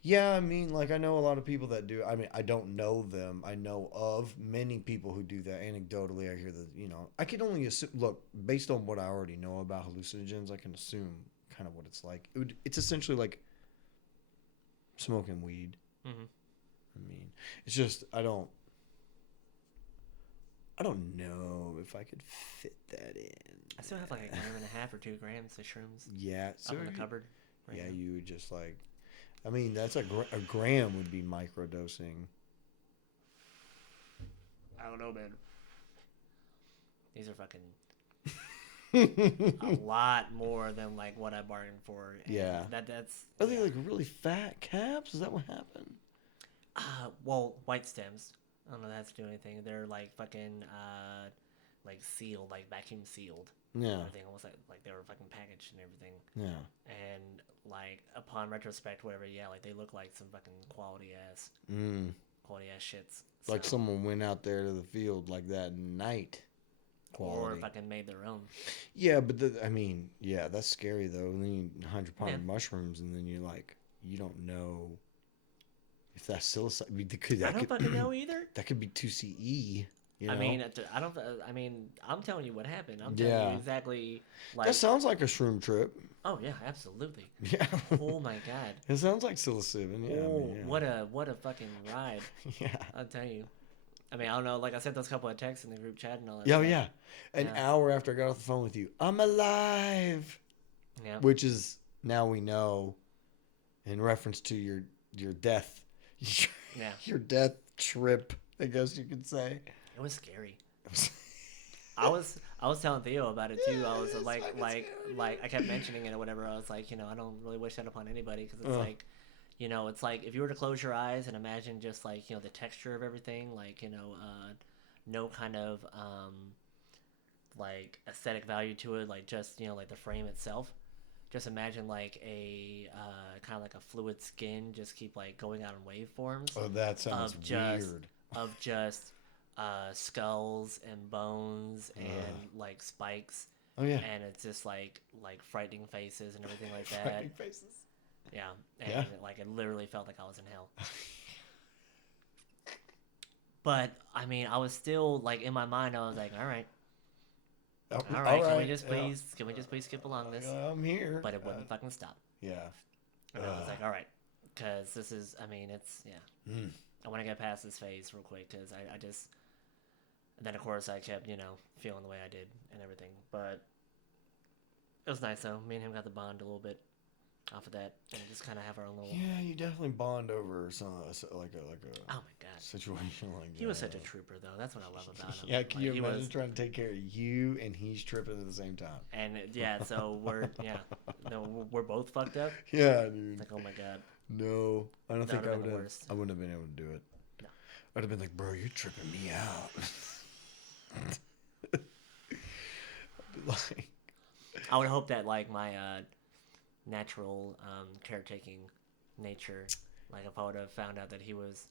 Yeah, I mean, like, I know a lot of people that do. I mean, I don't know them. I know of many people who do that. Anecdotally, I hear that, you know, I can only assume, look, based on what I already know about hallucinogens, I can assume kind of what it's like. It's essentially like smoking weed. Mm-hmm. I mean, it's just, I don't know if I could fit that in. I still have like 1.5 grams or 2 grams of shrooms Yeah. So up in the cupboard. Right yeah, now. you would just like, I mean, that's a gram would be microdosing. I don't know, man. These are fucking a lot more than like what I bargained for. And Yeah. That's. Are they like really fat caps? Is that what happened? Well, white stems. I don't know if that has to do anything. They're like fucking like sealed, like vacuum sealed. Yeah. Everything almost like they were fucking packaged and everything. Yeah. And like upon retrospect, whatever, yeah, like they look like some fucking quality ass shits. Like So- someone went out there to the field like that night. or Quality. fucking made their own. Yeah, but I mean, yeah, that's scary though. And then you 100-pound Yeah. mushrooms, and then you're like, you don't know if that's psilocybin. I mean, I don't fucking know either. That could be 2CE. You know? I mean, I don't. I mean, I'm telling you what happened. I'm telling Yeah. you exactly. Like, that sounds like a shroom trip. oh yeah, absolutely. Yeah. Oh my god. It sounds like psilocybin. Yeah. Oh, I mean, yeah. what a fucking ride! Yeah. I'll tell you. I mean, I don't know. Like I sent those couple of texts in the group chat and all that. Yeah, stuff. yeah. An Yeah. hour after I got off the phone with you, I'm alive. Yeah. Which is, now we know, in reference to your death, Yeah. your death trip, I guess you could say. It was scary. It was- I was telling Theo about it too. I was It's fucking scary. I kept mentioning it or whatever. I was like, I don't really wish that upon anybody because it's like, it's like if you were to close your eyes and imagine just like the texture of everything, like no kind of like aesthetic value to it, like just like the frame itself. Just imagine like a kind of like a fluid skin, just keep like going out in waveforms. Oh, that sounds weird. Of just skulls and bones and like spikes. Oh yeah. And it's just like frightening faces and everything like that. Frightening faces. Yeah, and Yeah. like it literally felt like I was in hell. But I mean, I was still like in my mind. I was like, all right, all right. Can we just please skip along this? I'm here. But it wouldn't fucking stop. Yeah. And I was like, all right, because this is. I mean, it's Mm. I want to get past this phase real quick because I just. And then of course I kept feeling the way I did and everything, but it was nice though. Me and him got the bond a little bit off of that, and just kind of have our own little. Yeah, you definitely bond over some like a Oh my god, situation like that. he was such a trooper though. That's what I love about him. Yeah, can Like, you he imagine was, trying to take care of you and he's tripping at the same time? and so we're both fucked up. Yeah, dude. Like, oh my god. No, I don't That think would've I been would the have. worst. I wouldn't have been able to do it. No. I'd have been like, bro, you're tripping me out. I'd be like, I would hope that like my natural caretaking nature, like if I would have found out that he was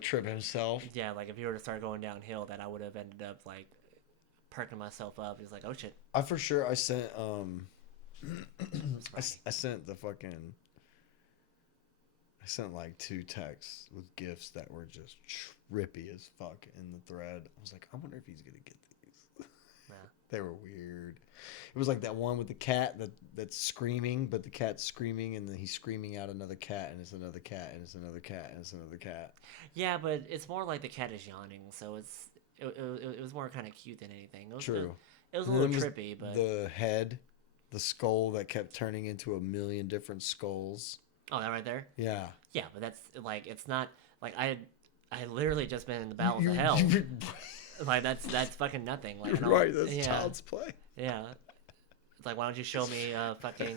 trip himself. yeah, like if he were to start going downhill, that I would have ended up like perking myself up. He's like, oh shit. I for sure I sent I sent the fucking. I sent like 2 texts with gifts that were just trippy as fuck in the thread. I was like, I wonder if he's gonna get these. Nah. They were weird. It was like that one with the cat that's screaming, but the cat's screaming and then he's screaming out another cat and it's another cat and it's another cat and it's another cat. Yeah, but it's more like the cat is yawning, so it was more kind of cute than anything. True. It was a And little then was trippy, but the head, the skull that kept turning into a million different skulls. oh, that right there. Yeah. Yeah, but that's like it's not like I had literally just been in the bowels of hell. Like that's fucking nothing. Like, You're right. That's child's play. Yeah. It's like, why don't you show me fucking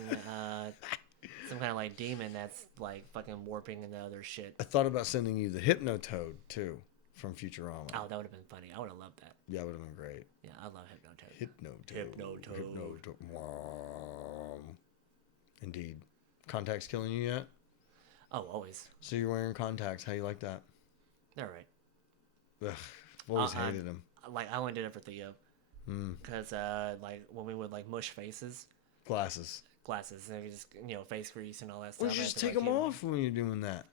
some kind of like demon that's like fucking warping into other shit. I thought about sending you the Hypnotoad too from Futurama. Oh, that would have been funny. I would have loved that. Yeah, it would have been great. Yeah, I love Hypnotoad. Hypnotoad. Indeed. Contacts killing you yet? Oh, always. So you're wearing contacts. How you like that? They're right. Ugh, I've always hated them. Like I only did it for Theo, Mm. because like when we would like mush faces, Glasses. and we just face grease and all that Well, stuff. just take them off when you're doing that.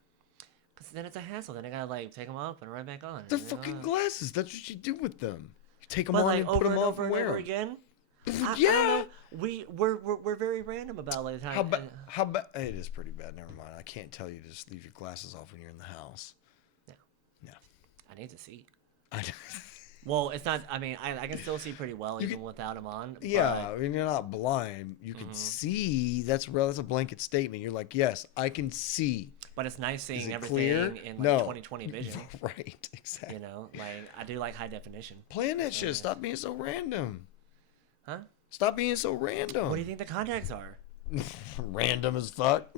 Because then it's a hassle. Then I gotta like take them off and right back on. They're fucking glasses. That's what you do with them. You take them But on like and put over them and off over and and wear over them. again. I Yeah. don't know. We're very random about like How bad? How bad? It is pretty bad. Never mind. I can't tell you to just leave your glasses off when you're in the house. No. No. I need to see. I Well, it's not. I mean, I can still see pretty well even without them on. Yeah, I mean, you're not blind. You can see. That's a blanket statement. You're like, yes, I can see. But it's nice Is seeing it everything clear? in like No. 2020 vision. Right, exactly. Like I do like high definition. Plan that shit. Stop being so random. Huh? Stop being so random. What do you think the contacts are? Random as fuck.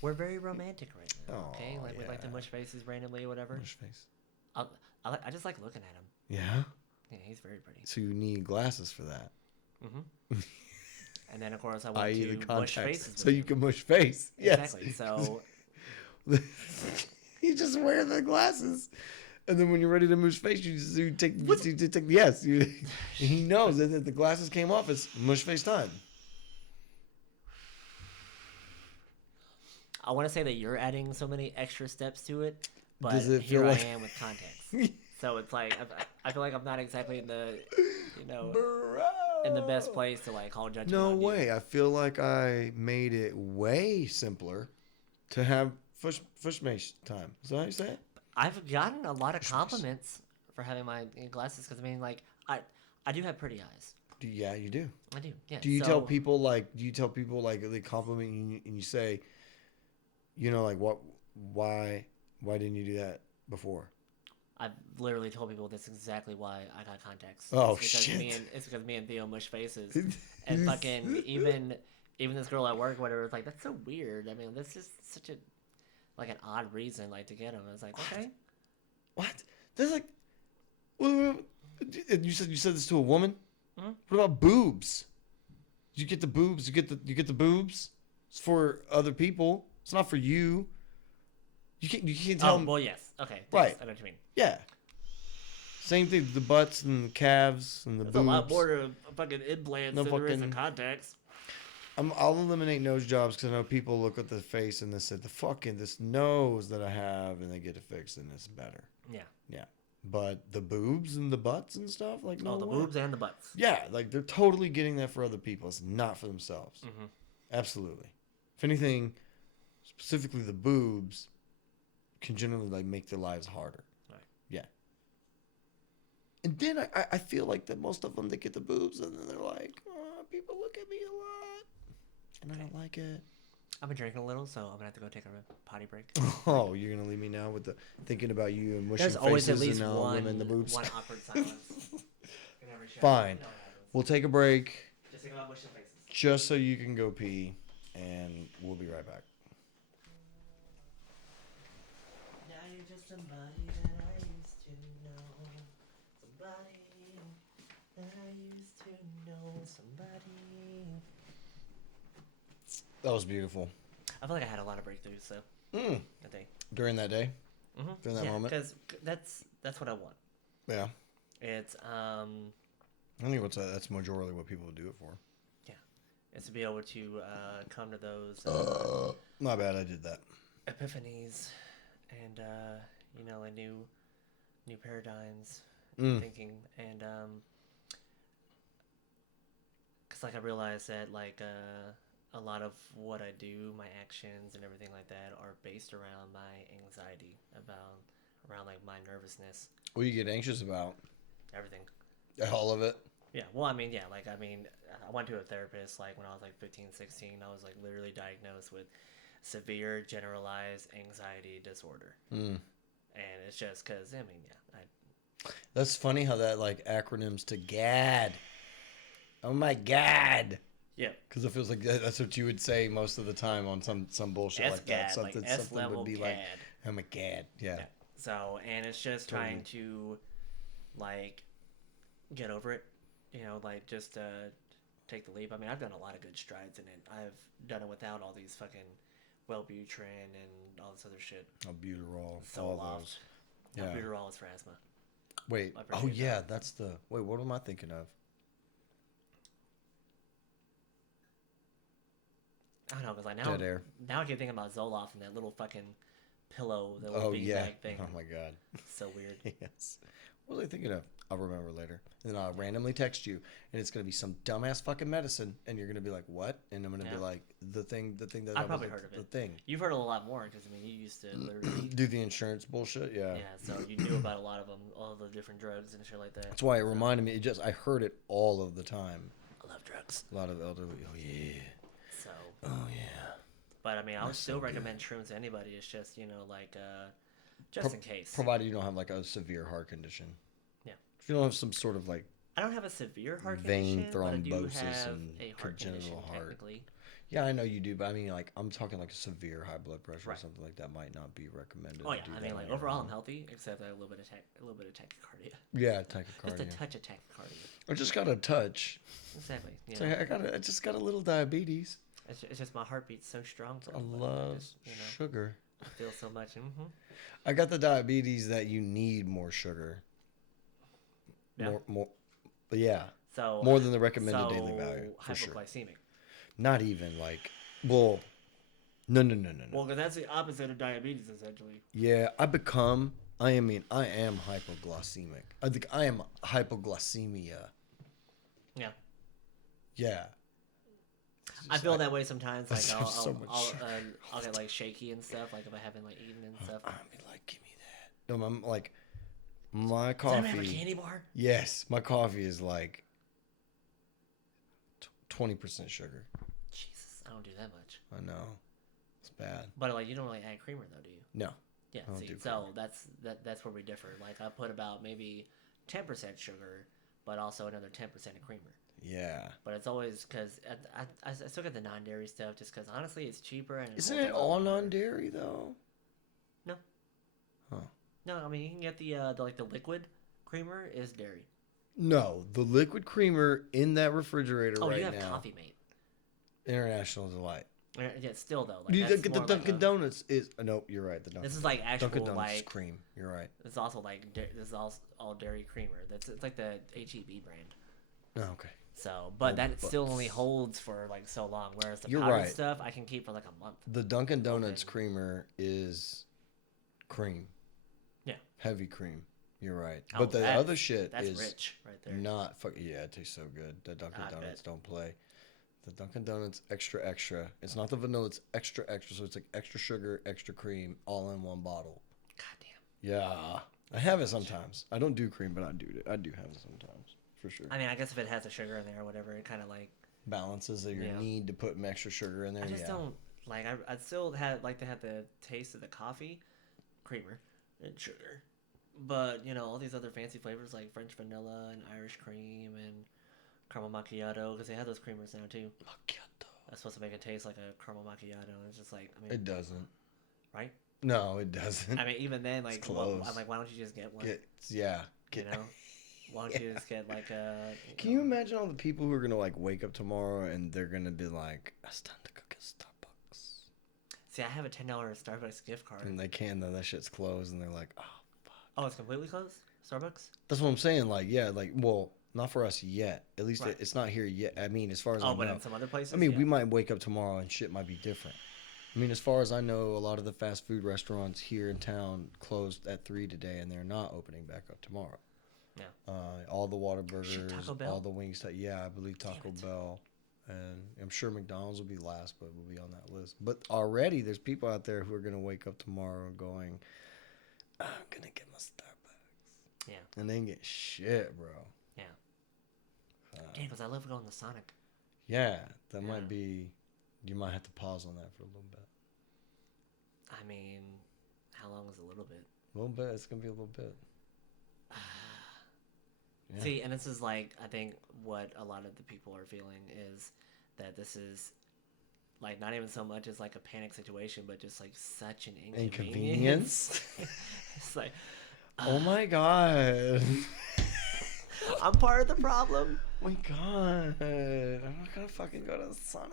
We're very romantic right now. Oh, Okay, like we like to yeah. mush faces randomly or whatever. Mush face. I just like looking at him. Yeah. Yeah, he's very pretty. So you need glasses for that. Mm-hmm. And then of course I want I.e. the to mush contacts. faces. So with you him. can mush face. Yes. Exactly. So You just wear the glasses, and then when you're ready to mush face, you take yes. He knows that if the glasses came off, it's mush face time. I want to say that you're adding so many extra steps to it, but Does it here feel I like- am with contacts. So it's like I feel like I'm not exactly in the Bro. in the best place to like call judgment. No on you. way. I feel like I made it way simpler to have fush mace time. Is that how you say it? I've gotten a lot of compliments for having my glasses because I mean, like I do have pretty eyes. Yeah, you do. I do. Yeah. Do you so, tell people like? Do you tell people like they compliment you and you say, like what? Why didn't you do that before? I've literally told people that's exactly why I got contacts. Oh, it's because shit. It's because me and Theo mush faces, and fucking even this girl at work, whatever, was like, that's so weird. I mean, that's just such a like an odd reason, like to get them. I was like, okay, What? There's like, you said this to a woman. Mhm. What about boobs? You get the boobs. You get the boobs. It's for other people. It's not for you. You can't tell. oh well, yes, okay, Right. yes, I know what you mean. Yeah. Same thing. The butts and the calves and the There's boobs. a lot more to fucking implants No than there is in fucking- contacts. I'll eliminate nose jobs because I know people look at the face and they say this nose that I have, and they get it fixed and it's better. Yeah. Yeah. But the boobs and the butts and stuff, like no Oh, the way. boobs and the butts. Yeah, like they're totally getting that for other people. It's not for themselves. Mm-hmm. Absolutely. If anything, specifically the boobs can generally like make their lives harder. Right. Yeah. And then I feel like that most of them, they get the boobs and then they're like, oh, people look at me a lot. And I don't like it. I've been drinking a little, so I'm gonna have to go take a potty break. Oh, you're gonna leave me now with the thinking about you and mushing There's always faces at least and one, women in the boobs. one awkward silence in every show. Fine. You know what happens. We'll take a break Just think about mushing faces. just so you can go pee, and we'll be right back. Now you're just somebody that I used to know. Somebody that I used to know. Somebody. That was beautiful. I feel like I had a lot of breakthroughs, so Mm. I think. During that day? Mm-hmm. During that moment? because that's what I want. Yeah. It's I think that's majorly what people do it for. it's to be able to come to those My bad, I did that. epiphanies and like new paradigms thinking, and because like I realized that like a lot of what I do, my actions and everything like that, are based around my anxiety around like my nervousness, What do you get anxious about? everything. All of it? Yeah, well, I mean, I went to a therapist like when I was like 15, 16. I was like literally diagnosed with severe generalized anxiety disorder. Mm. And it's just because, That's funny how that like acronyms to GAD. Oh my God. yeah, Because it feels like that's what you would say most of the time on some bullshit like that. SGAD, like S level would be GAD. like, oh my God. Yeah. Yeah. So, and it's just Totally. trying to like get over it, like just take the leap. I mean, I've done a lot of good strides in it. I've done it without all these fucking Wellbutrin and all this other shit. Albuterol. So all loft. those. Yeah. Albuterol is for asthma. Wait. I Oh appreciate yeah, that. that's the. Wait, what am I thinking of? I don't know, because like now, Dead air. now I keep thinking about Zoloft and that little fucking pillow, the little Oh yeah. beanbag thing. Oh my God. So weird. Yes. What was I thinking of? I'll remember later. And then I'll randomly text you, and it's gonna be some dumbass fucking medicine, and you're gonna be like, "What?" And I'm gonna be Yeah. like, "The thing that I've I probably was- heard of the it. thing." You've heard a lot more because I mean you used to literally Do the insurance bullshit, yeah. yeah, so you knew about a lot of them, all the different drugs and shit like that. That's why it reminded me. I heard it all of the time. I love drugs. A lot of elderly. Oh yeah. So, Oh yeah. but I mean, I would That's still so recommend shrooms to anybody. It's just just in case. Provided you don't have like a severe heart condition. Yeah. If you don't have some sort of like, I don't have a severe heart vein condition, but I do thrombosis have and a heart congenital condition heart. technically. yeah, I know you do, but I mean like I'm talking like a severe high blood pressure or Right. something like that might not be recommended. Oh to yeah, do I that mean on like your overall I'm own. healthy, except a little bit of tachycardia. Yeah, Just a tachycardia. touch of tachycardia. I just got a touch. Exactly. So I just got a little diabetes. It's just my heart beats so strong. I love sugar. I feel so much. Mm-hmm. I got the diabetes that you need more sugar. Yeah. More, yeah. So More than the recommended daily so value, for sure. hypoglycemic. Not even like, well, no. Well, because that's the opposite of diabetes, essentially. Yeah, I am hypoglycemic. I think I am hypoglycemia. Yeah. Yeah. I feel that way sometimes. Like I have so much I'll get like shaky and stuff. Like if I haven't like eaten and stuff. I'll be like, give me that. No, I'm like, my Does anyone have a coffee. candy bar? Yes, my coffee is like 20% sugar. Jesus, I don't do that much. I know. It's bad. But like you don't really add creamer though, do you? No. Yeah, I don't see, do so creamer. that's where we differ. Like I put about maybe 10% sugar, but also another 10% of creamer. Yeah. But it's always because I still get the non-dairy stuff just because honestly it's cheaper and it Isn't holds a it lot all longer. non-dairy though? No, Huh. no, I mean you can get the liquid creamer is dairy. No, the liquid creamer in that refrigerator Oh, you right have now. Coffee Mate. International Delight. Yeah, still though, like Dude, that's the more like Dunkin' a. Donuts is. Nope, you're right. The Dunkin' This is Donuts. like Dunkin' actual Donuts is like. cream. You're right. It's also like this is all dairy creamer. It's like the HEB brand. Oh, okay. So, but Oh, that but still only holds for like so long. Whereas the you're powdered right. stuff I can keep for like a month. The Dunkin' Donuts Open. creamer is cream. Yeah. Heavy cream. You're right. Oh, But the other shit that's is rich right there. not fuck. Yeah, it tastes so good. The Dunkin' I Donuts bet. don't play. The Dunkin' Donuts extra extra. It's not the vanilla. It's extra extra. So it's like extra sugar, extra cream, all in one bottle. God damn. Yeah, I have it sometimes. I don't do cream, but I do. I do have it sometimes for sure. I mean, I guess if it has a sugar in there or whatever, it kind of like. Balances your Yeah. need to put extra sugar in there. I just Yeah. don't like. I'd still like to have the taste of the coffee, creamer, and sugar. But all these other fancy flavors like French vanilla and Irish cream and caramel macchiato because they have those creamers now too. Macchiato. That's supposed to make it taste like a caramel macchiato. And it's just like I mean, It doesn't. right? No, it doesn't. I mean, even then, like, close. I'm like, why don't you just get one? Yeah. Why don't you just get like a? Can you imagine all the people who are gonna like wake up tomorrow and they're gonna be like, "It's time to go get Starbucks," See, I have a $10 Starbucks gift card. and they can, though that shit's closed, and they're like, "Oh." Oh, it's completely closed. Starbucks. That's what I'm saying. Like, yeah, like, well, not for us yet. At least Right. it's not here yet. I mean, as far as I Oh, but know. in some other places. I mean, yeah. we might wake up tomorrow and shit might be different. I mean, as far as I know, a lot of the fast food restaurants here in town closed at 3 today, and they're not opening back up tomorrow. Yeah. All the Whataburgers, Taco Bell? all the wings. Yeah, I believe Damn Taco it. Bell, and I'm sure McDonald's will be last, but we'll be on that list. But already, there's people out there who are gonna wake up tomorrow going, "I'm gonna get my Starbucks," Yeah. and they ain't get shit, bro. Yeah. Damn, because I love going to Sonic. Yeah, that Yeah. might be. You might have to pause on that for a little bit. I mean, how long is a little bit? A little bit. It's gonna be a little bit. Yeah. See, and this is like I think what a lot of the people are feeling is that this is like not even so much as like a panic situation, but just like such an inconvenience. It's like Oh my god. I'm part of the problem. Oh my god. I'm not gonna fucking go to Sonic.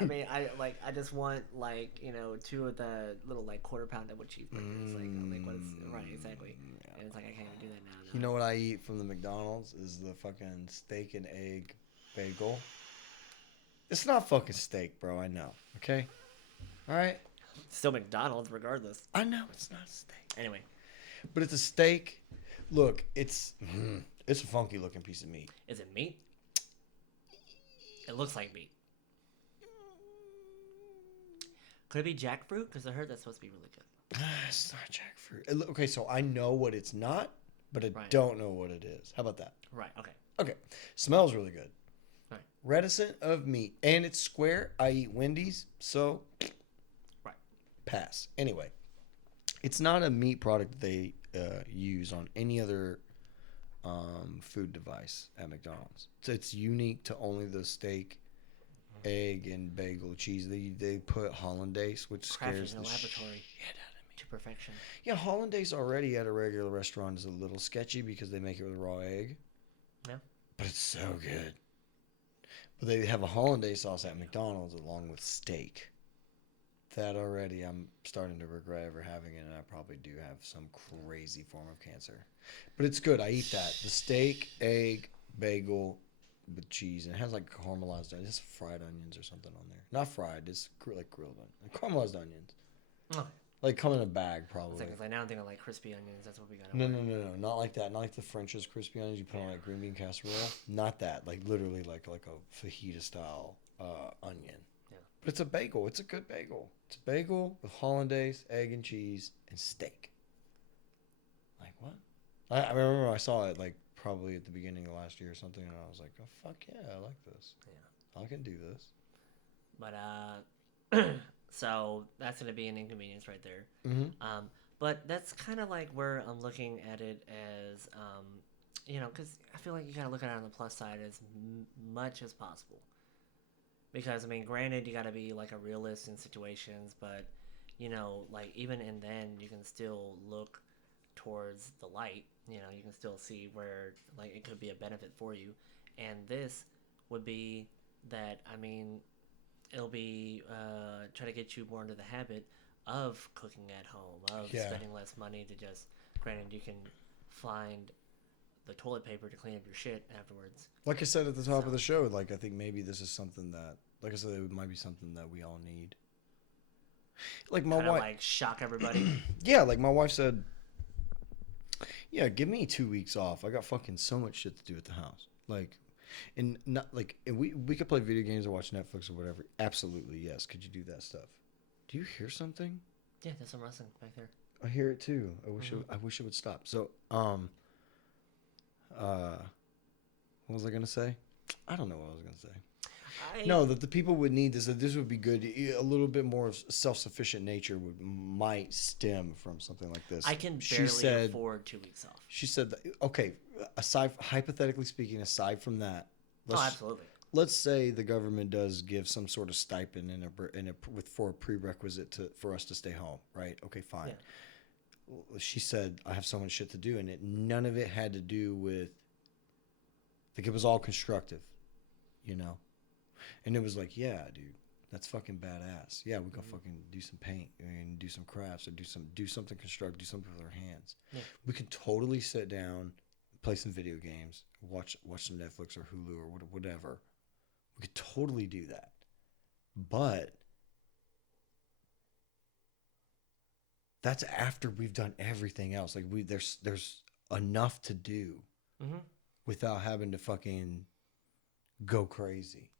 I mean, I just want like two of the little like quarter pound double cheeseburgers. Like what is right exactly? Yeah. And it's like I can't even do that now. You know what I eat from the McDonald's is the fucking steak and egg bagel. It's not fucking steak, bro. I know. Okay. All right. Still McDonald's regardless. I know it's not steak, Anyway, but it's a steak. Look, it's a funky looking piece of meat. is it meat? It looks like meat. Could it be jackfruit? Because I heard that's supposed to be really good. It's not jackfruit. Okay, so I know what it's not, but I Right. don't know what it is. How about that? Right. Okay. Okay. Smells really good. Right. Reticent of meat. And it's square. I eat Wendy's, so Right. pass. Anyway, it's not a meat product that they use on any other food device at McDonald's. So it's unique to only the steak, egg, and bagel cheese. They put hollandaise, which Crafted scares in a the laboratory shit out of me. to perfection. Yeah, hollandaise already at a regular restaurant is a little sketchy because they make it with raw egg. Yeah. But it's so good. But they have a hollandaise sauce at McDonald's along with steak. That already I'm starting to regret ever having it, and I probably do have some crazy form of cancer. But it's good. I eat that. The steak, egg, bagel with cheese, and it has like caramelized onions. It's fried onions or something on there. Not fried. It's like grilled onions. Caramelized onions. Oh, Like come in a bag probably. it's like now I'm thinking like crispy onions. That's what we got. No, not like that. Not like the French's crispy onions you put on like green bean casserole. Not that. Like literally like a fajita style onion. Yeah. But it's a bagel. It's a good bagel. It's a bagel with hollandaise, egg and cheese, and steak. Like what? I remember I saw it like probably at the beginning of last year or something, and I was like, oh fuck yeah, I like this. Yeah. I can do this. But So that's going to be an inconvenience right there. Mm-hmm. But that's kind of like where I'm looking at it as, because I feel like you got to look at it on the plus side as much as possible. Because, I mean, granted, you got to be like a realist in situations, but, like even in then, you can still look towards the light. You can still see where, like, it could be a benefit for you. And this would be that, I mean, it'll be try to get you more into the habit of cooking at home, of Yeah. spending less money to just. Granted, you can find the toilet paper to clean up your shit afterwards. Like I said at the top of So the show, like I think maybe this is something that, like I said, it might be something that we all need. Like my kind of wife, like shock everybody. yeah, like my wife said, yeah, give me 2 weeks off. I got fucking so much shit to do at the house. Like, and not like, and we could play video games or watch Netflix or whatever. Absolutely, yes. Could you do that stuff? Do you hear something? Yeah, there's some rustling back there. I hear it too. I wish Mhm. I wish it would stop. So, what was I gonna say? I don't know what I was gonna say. No, that the people would need this. That this would be good. A little bit more of self-sufficient nature might stem from something like this. I can She barely said. afford 2 weeks off. She said that. Okay, aside hypothetically speaking, aside from that, Oh, absolutely. let's say the government does give some sort of stipend for a prerequisite for us to stay home, right? Okay, fine. Yeah. She said I have so much shit to do, and none of it had to do with. Like it was all constructive, you know. And it was like, yeah, dude, that's fucking badass. Yeah, we can fucking do some paint and do some crafts or do something constructive, do something with our hands. Yeah. We could totally sit down, play some video games, watch some Netflix or Hulu or whatever. We could totally do that. But that's after we've done everything else. Like there's enough to do Mm-hmm. without having to fucking go crazy.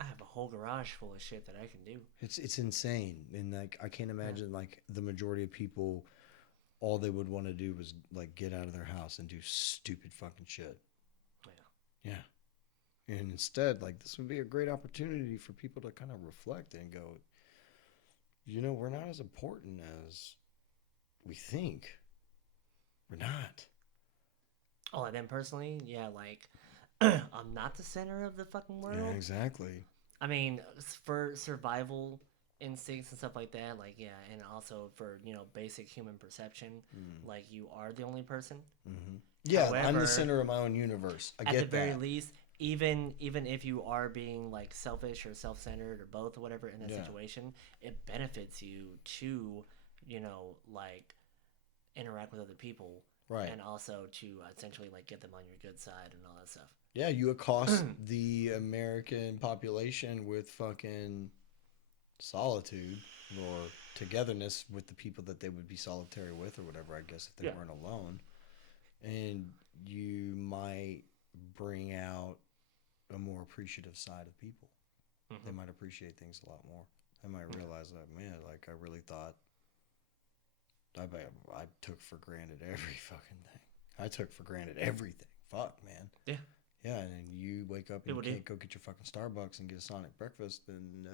I have a whole garage full of shit that I can do. It's insane, and like I can't imagine like the majority of people, all they would want to do was like get out of their house and do stupid fucking shit. Yeah. Yeah, and instead, like this would be a great opportunity for people to kind of reflect and go, we're not as important as we think. We're not. Oh, and then personally, yeah, like I'm not the center of the fucking world. Yeah, exactly. I mean, for survival instincts and stuff like that, like yeah, and also for basic human perception, like you are the only person. Mm-hmm. Yeah, I'm However, the center of my own universe. I at get the very that. least, even if you are being like selfish or self-centered or both or whatever in that Yeah. situation, it benefits you to like interact with other people. Right. And also to essentially like get them on your good side and all that stuff. Yeah, you accost the American population with fucking solitude or togetherness with the people that they would be solitary with or whatever, I guess, if they weren't alone. And you might bring out a more appreciative side of people. Mm-hmm. They might appreciate things a lot more. They might realize that, man, like I really thought I took for granted every fucking thing. I took for granted everything. Fuck, man. Yeah. Yeah, and then you wake up and People you can't do. go get your fucking Starbucks and get a Sonic breakfast, then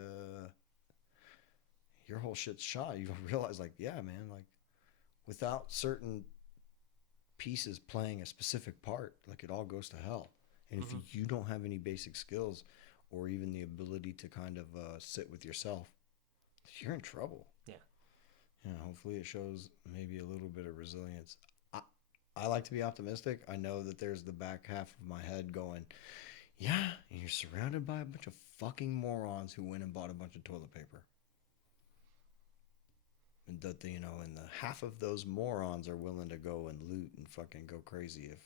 your whole shit's shot. You realize, like, yeah, man, like, without certain pieces playing a specific part, like, it all goes to hell. And if you don't have any basic skills or even the ability to kind of sit with yourself, you're in trouble. Yeah. Yeah, hopefully it shows maybe a little bit of resilience. I like to be optimistic. I know that there's the back half of my head going, yeah, and you're surrounded by a bunch of fucking morons who went and bought a bunch of toilet paper. And that, and the half of those morons are willing to go and loot and fucking go crazy if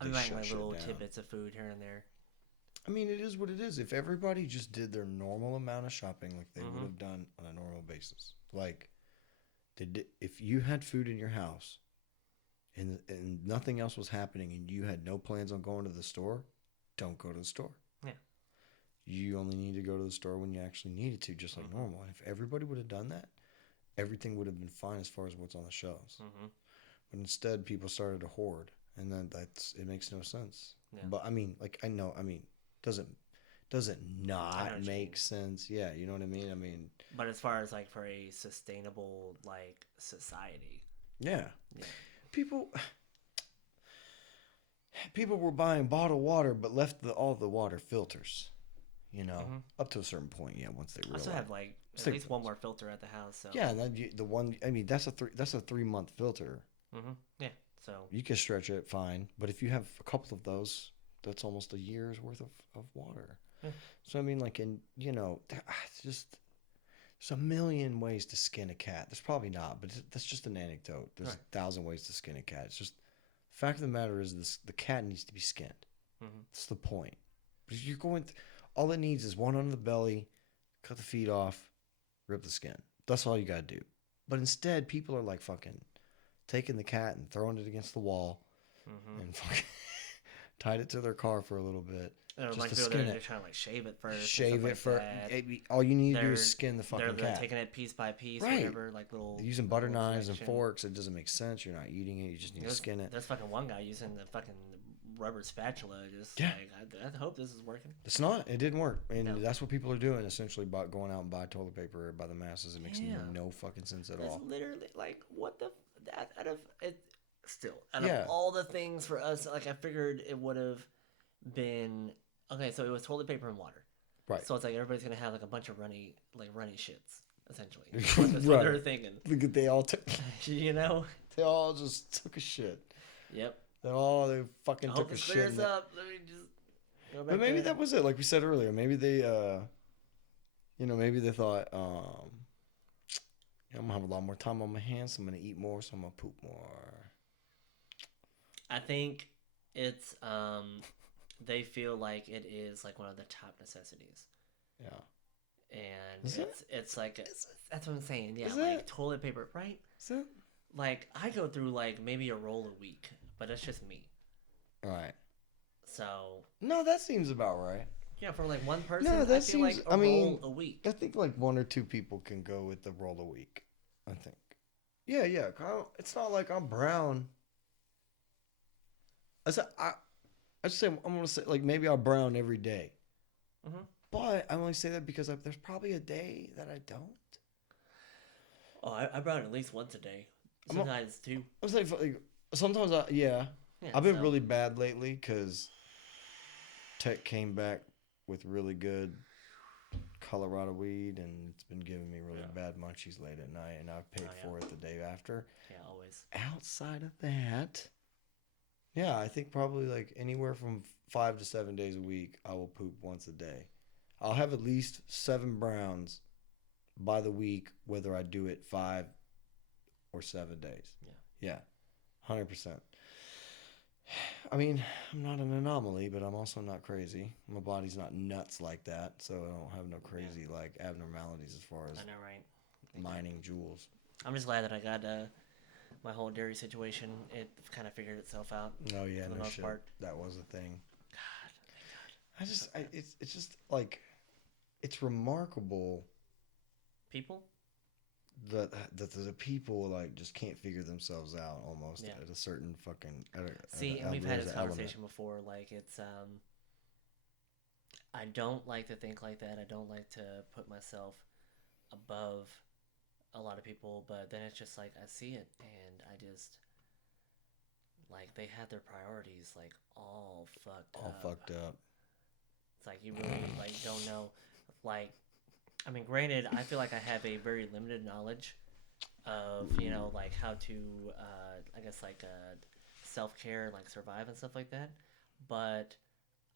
I'm they buying shut my shit little down. tidbits of food here and there. I mean, it is what it is. If everybody just did their normal amount of shopping like they would have done on a normal basis, like if you had food in your house and nothing else was happening and you had no plans on going to the store, don't go to the store. Yeah. You only need to go to the store when you actually needed to, just like normal. And if everybody would have done that, everything would have been fine as far as what's on the shelves. But instead, people started to hoard, and then it makes no sense. Yeah. But I mean, doesn't Does it I know not what you mean. make sense? Yeah, you know what I mean? I mean, But as far as like for a sustainable like society, yeah. yeah, People were buying bottled water but left all the water filters, up to a certain point, yeah, once they I realized. still have like at like- least one more filter at the house. So Yeah, and then the one, I mean, that's a 3-month filter. yeah, so You can stretch it fine, but if you have a couple of those, that's almost a year's worth of water. Yeah. So I mean, like, it's just there's a million ways to skin a cat. There's probably not, but that's just an anecdote. There's Right. 1,000 ways to skin a cat. It's just the fact of the matter is the cat needs to be skinned. That's the point. But if you're all it needs is one on the belly, cut the feet off, rip the skin. That's all you gotta do. But instead, people are like fucking taking the cat and throwing it against the wall and fucking tied it to their car for a little bit. Or Just like to people skin they're it. trying to like shave it first. and Shave stuff it for like that. all you need to do They're- is skin the fucking they're cat. taking it piece by piece, Right. whatever, like little. They're using butter little knives and section. forks. It doesn't make sense. You're not eating it. You just need to skin it. There's fucking one guy using the fucking rubber spatula. Just Yeah. like I hope this is working. It's not. It didn't work, and No. that's what people are doing essentially by going out and buy toilet paper by the masses. It makes Yeah. no fucking sense at It's all. literally like what the that out of it. Still, out Yeah. of all the things for us, like I figured it would have been okay. So it was toilet paper and water. Right. So it's like everybody's gonna have like a bunch of runny shits, essentially. That's what Right. they're thinking. Look at they all took. You know? They all just took a shit. Yep. They fucking I took hope a this shit. clears up. Let me just go back But maybe there. that was it. Like we said earlier, maybe they, maybe they thought, I'm gonna have a lot more time on my hands, so I'm gonna eat more, so I'm gonna poop more. I think it's they feel like it is like one of the top necessities. Yeah. And Is it's like that's what I'm saying. Yeah, Is like it? toilet paper, right? So, Like I go through like maybe a roll a week, but that's just me. all right. So No, that seems about right. yeah, for like one person, No, I that feel seems. like a I mean, roll a week. I think like 1 or 2 people can go with the roll a week. I think. Yeah, yeah. It's not like I'm brown. I just say I'm gonna say like maybe I'll brown every day. Mhm. But I only say that because there's probably a day that I don't. Oh, I brown at least once a day. I'm not- Sometimes two. I was like sometimes Yeah, I've been so- really bad lately because Tech came back with really good Colorado weed, and it's been giving me really bad munchies late at night, and I've paid Oh, yeah. for it the day after. Yeah, always. Outside of that, yeah, I think probably like anywhere from 5 to 7 days a week, I will poop once a day. I'll have at least 7 browns by the week, whether I do it 5 or 7 days. Yeah, 100%. I mean, I'm not an anomaly, but I'm also not crazy. My body's not nuts like that, so I don't have no crazy like abnormalities as far as I know, right? mining jewels. I'm just glad that I got my whole dairy situation. It kind of figured itself out. Oh yeah, For the no most shit. part. That was a thing. God, thank God. It's just like, it's remarkable People? that the people like just can't figure themselves out almost Yeah. at a certain fucking. See, and we've had there's this an element. conversation before. Like, it's I don't like to think like that. I don't like to put myself above a lot of people, but then it's just like I see it, and I just like they have their priorities like all fucked All up. fucked up. It's like you really like don't know. Like, I mean, granted, I feel like I have a very limited knowledge of like how to I guess like self-care, like survive and stuff like that. But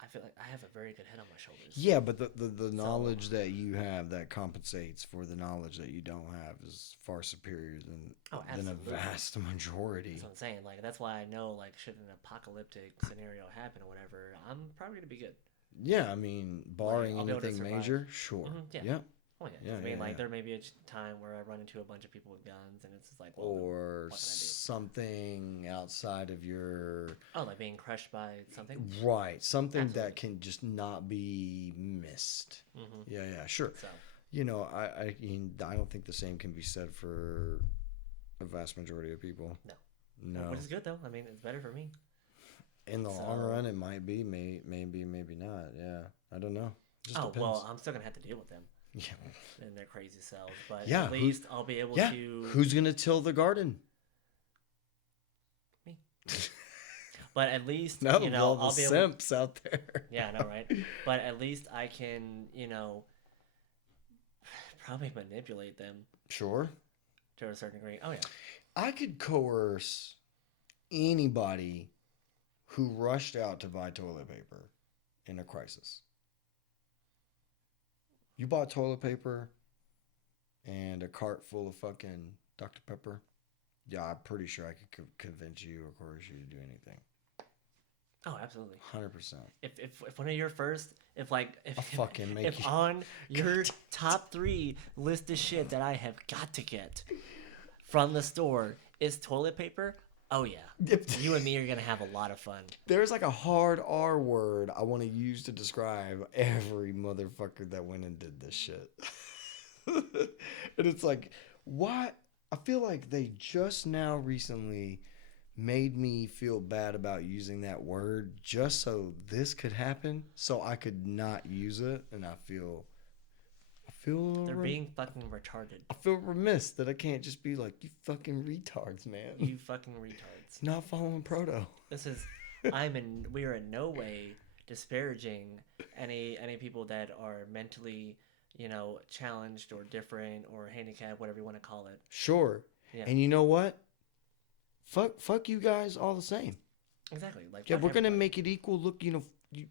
I feel like I have a very good head on my shoulders. Yeah, but the knowledge that you have that compensates for the knowledge that you don't have is far superior than Oh, than a absolutely. vast majority. That's what I'm saying. Like that's why I know like should an apocalyptic scenario happen or whatever, I'm probably gonna be good. Yeah, I mean, barring I'll be able to anything survive. major, sure. Mhm, yeah. Yeah. Oh yeah. Yeah, I mean, yeah, like yeah. there may be a time where I run into a bunch of people with guns, and it's just like, well, then Or what can I do? something outside of your Oh, like being crushed by something. right, something Absolutely. that can just not be missed. Mhm. Yeah, yeah, sure. So I don't think the same can be said for a vast majority of people. No. No. which is good though. I mean, it's better for me. In the long run, it might be, maybe not. Yeah, I don't know. Just Oh, depends. well, I'm still going to have to deal with them Yeah. and their crazy selves. But Yeah, at least I'll be able Yeah. to... Who's gonna till the garden? Me. But at least, No, you know, all the I'll be able... simps out there. Yeah, I know, right? But at least I can, you know, probably manipulate them Sure. to a certain degree. Oh, yeah. I could coerce anybody who rushed out to buy toilet paper in a crisis. You bought toilet paper and a cart full of fucking Dr. Pepper. Yeah, I'm pretty sure I could convince you or coerce you to do anything. Oh, absolutely. 100%. If one of your first, I'll fucking make if you. on your top 3 list of shit that I have got to get from the store is toilet paper, oh yeah, you and me are gonna have a lot of fun. There's like a hard R word I want to use to describe every motherfucker that went and did this shit. And it's like, why? I feel like they just now recently made me feel bad about using that word just so this could happen, so I could not use it, and I feel They're being fucking retarded. I feel remiss that I can't just be like, you fucking retards, man. You fucking retards. Not following proto. This is, we are in no way disparaging any people that are mentally, you know, challenged or different or handicapped, whatever you want to call it. Sure. Yeah. And you know what? Fuck you guys all the same. Exactly. Like, Yeah, fuck we're gonna everybody. make it equal. Look, you know,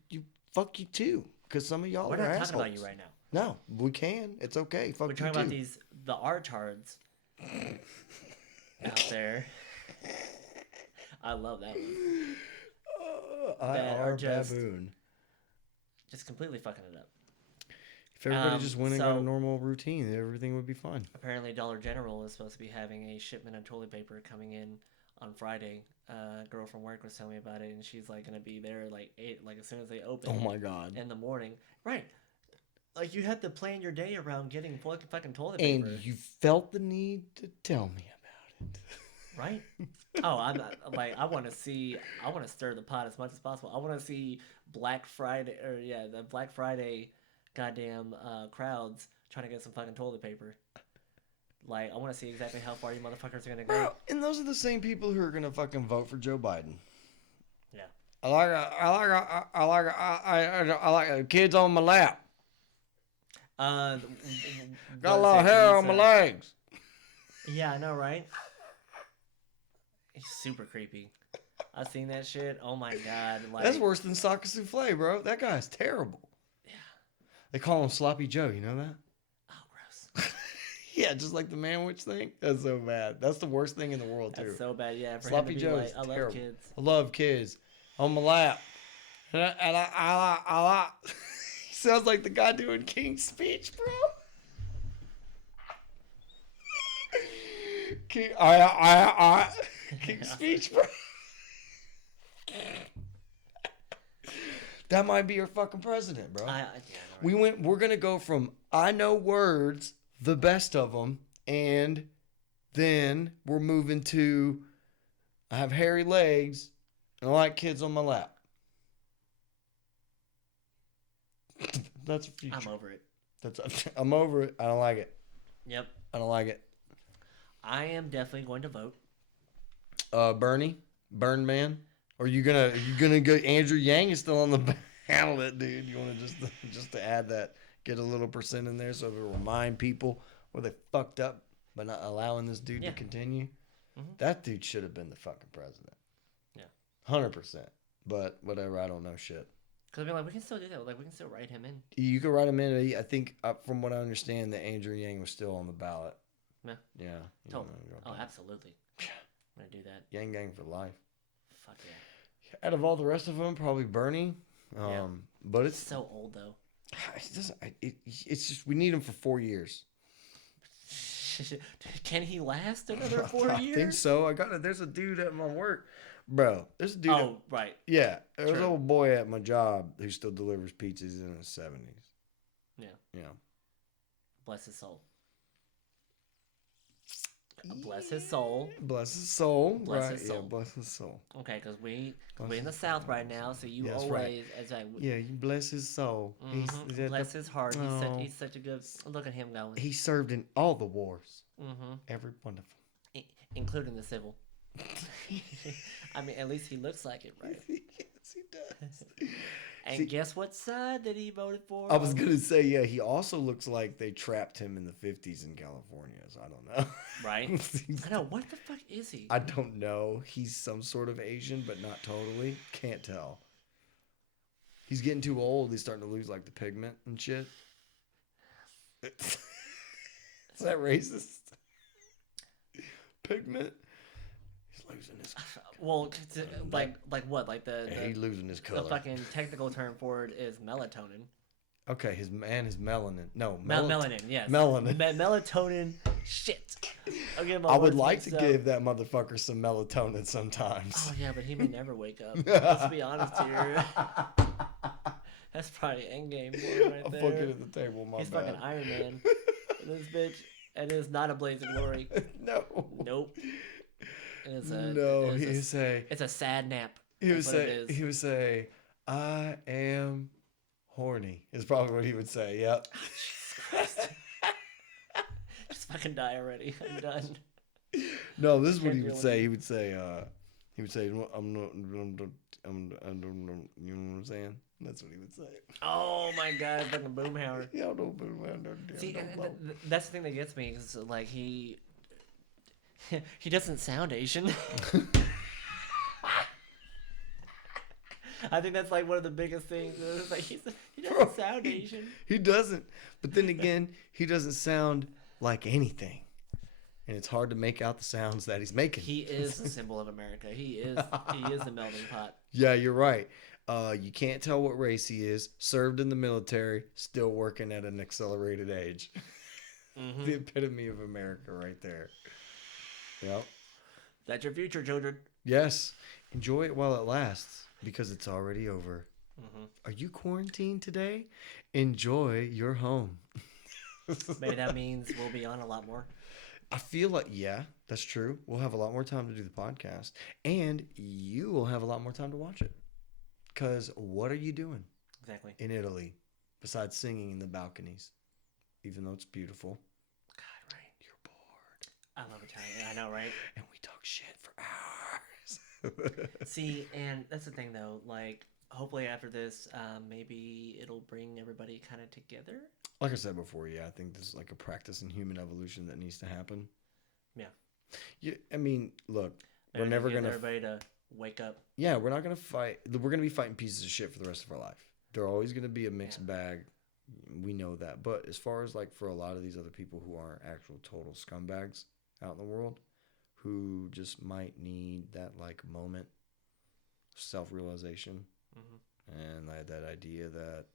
you fuck you too, because some of y'all We're are not assholes. talking about you right now. No, we can. It's okay. Fuck We're you talking too. about the R-tards out there. I love that one. That are just- baboon. Just completely fucking it up. If everybody just went and got a so- normal routine, everything would be fine. Apparently, Dollar General is supposed to be having a shipment of toilet paper coming in on Friday. A girl from work was telling me about it, and she's like gonna be there like 8, like as soon as they open. Oh my god. In the morning, right? Like you had to plan your day around getting fucking toilet paper, And you felt the need to tell me about it. right? Oh, I'm not, like I want to stir the pot as much as possible. I want to see Black Friday the Black Friday goddamn crowds trying to get some fucking toilet paper. Like I want to see exactly how far you motherfuckers are gonna go. Bro, and those are the same people who are gonna fucking vote for Joe Biden. Yeah. I like kids on my lap. Got Got a lot of hair on my legs. Yeah, I know, right? He's super creepy. I've seen that shit. Oh my god, like That's worse than Saka Souffle, bro. That guy's terrible. Yeah. They call him Sloppy Joe. You know that? Oh, gross. Yeah, just like the Man-Witch thing. That's so bad. That's the worst thing in the world, too. That's so bad. Yeah, for Sloppy him to be Joe like, is I love terrible. kids. I love kids on my lap. And I he sounds like the guy doing King's speech, bro. King's speech, bro. That might be your fucking president, bro. Yeah, We're gonna go from I know words, the best of them, and then we're moving to I have hairy legs and I like kids on my lap. That's a future. I'm over it. I'm over it. I don't like it. Yep. I don't like it. I am definitely going to vote. Bernie, Burn Man, or you gonna go? Andrew Yang is still on the handle it, dude. You want to just to add that, get a little percent in there so it'll remind people where they fucked up by not allowing this dude to continue. Mhm. That dude should have been the fucking president. Yeah. 100%. But whatever, I don't know shit. Because I mean, like, we can still do that. Like, we can still write him in. You could write him in. I think, from what I understand, that Andrew Yang was still on the ballot. Yeah. Yeah. Totally. Oh, absolutely. I'm going to do that. Yang Gang for life. Fuck yeah. Out of all the rest of them, probably Bernie. Yeah. But It's it's so old, though. it's just we need him for 4 years. Can he last another 4 years? I think so. There's a dude at my work, bro. There's a dude. Oh, right. Yeah, there's an True. old boy at my job who still delivers pizzas in his 70s. Yeah. Yeah. Bless his soul. Bless his soul. Bless his soul. Bless Right? his soul. Yeah, bless his soul. Okay, because we Bless we're in the his South soul. right now, so you Yeah, that's right. always as I Yeah, you bless his soul. bless his heart. Oh, He's such a good. Look at him going. he served in all the wars. Mm-hmm. Every one of Including the civil. I mean, at least he looks like it, right? them. Yes, he does. And See, guess what side that he voted for? I was gonna say, yeah, he also looks like they trapped him in the 50s in California. So I don't know. Right? I know. What the fuck is he? I don't know. He's some sort of Asian, but not totally. Can't tell. He's getting too old. He's starting to lose like the pigment and shit. Is that racist? Pigment? He's losing his. Well, like what? Like He's losing his the color. fucking technical term for it is melatonin. Okay, his melanin. No, Melanin, yes. Melanin. Melatonin. Shit. I'll give him I would words like to mixed up. give that motherfucker some melatonin sometimes. Oh yeah, but he may never wake up. Let's be honest here. That's probably endgame for him right I'm there. fucking at the table, my He's bad. fucking Iron Man. This bitch, and it is not a blaze of glory. No. Nope. It is a No, it he is would say. it's a sad nap. He would That's what it say. is. He would say, "I am horny." Is probably what he would say. Yep. Jesus Christ. Just fucking die already. I'm done. No, this is what Can't he deal would with say. it. He would say. He would say, "I'm not. I don't know." You know what I'm saying? That's what he would say. Oh my god, fucking Boomhauer. Yeah, I don't know. See, that's the thing that gets me is like he doesn't sound Asian. I think that's like one of the biggest things. It's like he doesn't sound Asian. He doesn't. But then again, he doesn't sound like anything. And it's hard to make out the sounds that he's making. He is a symbol of America. He is the melting pot. Yeah, you're right. You can't tell what race he is. Served in the military, still working at an accelerated age. Mm-hmm. The epitome of America right there. Yep. That's your future, children. Yes. Enjoy it while it lasts because it's already over. Mm-hmm. Are you quarantined today? Enjoy your home. Maybe that means we'll be on a lot more. I feel like, yeah, that's true. We'll have a lot more time to do the podcast. And you will have a lot more time to watch it. Because what are you doing Exactly. in Italy besides singing in the balconies? Even though it's beautiful. God, right. You're bored. I love Italian. I know, right? And we talk shit for hours. See, and that's the thing, though. Like, hopefully after this, maybe it'll bring everybody kind of together. Like I said before, yeah, I think this is like a practice in human evolution that needs to happen. Yeah. Yeah, I mean, look, Maybe we're never get going to... everybody to wake up. Yeah, we're not going to fight. We're going to be fighting pieces of shit for the rest of our life. They're always going to be a mixed bag. We know that. But as far as like for a lot of these other people who are actual total scumbags out in the world, who just might need that like moment of self-realization and that idea that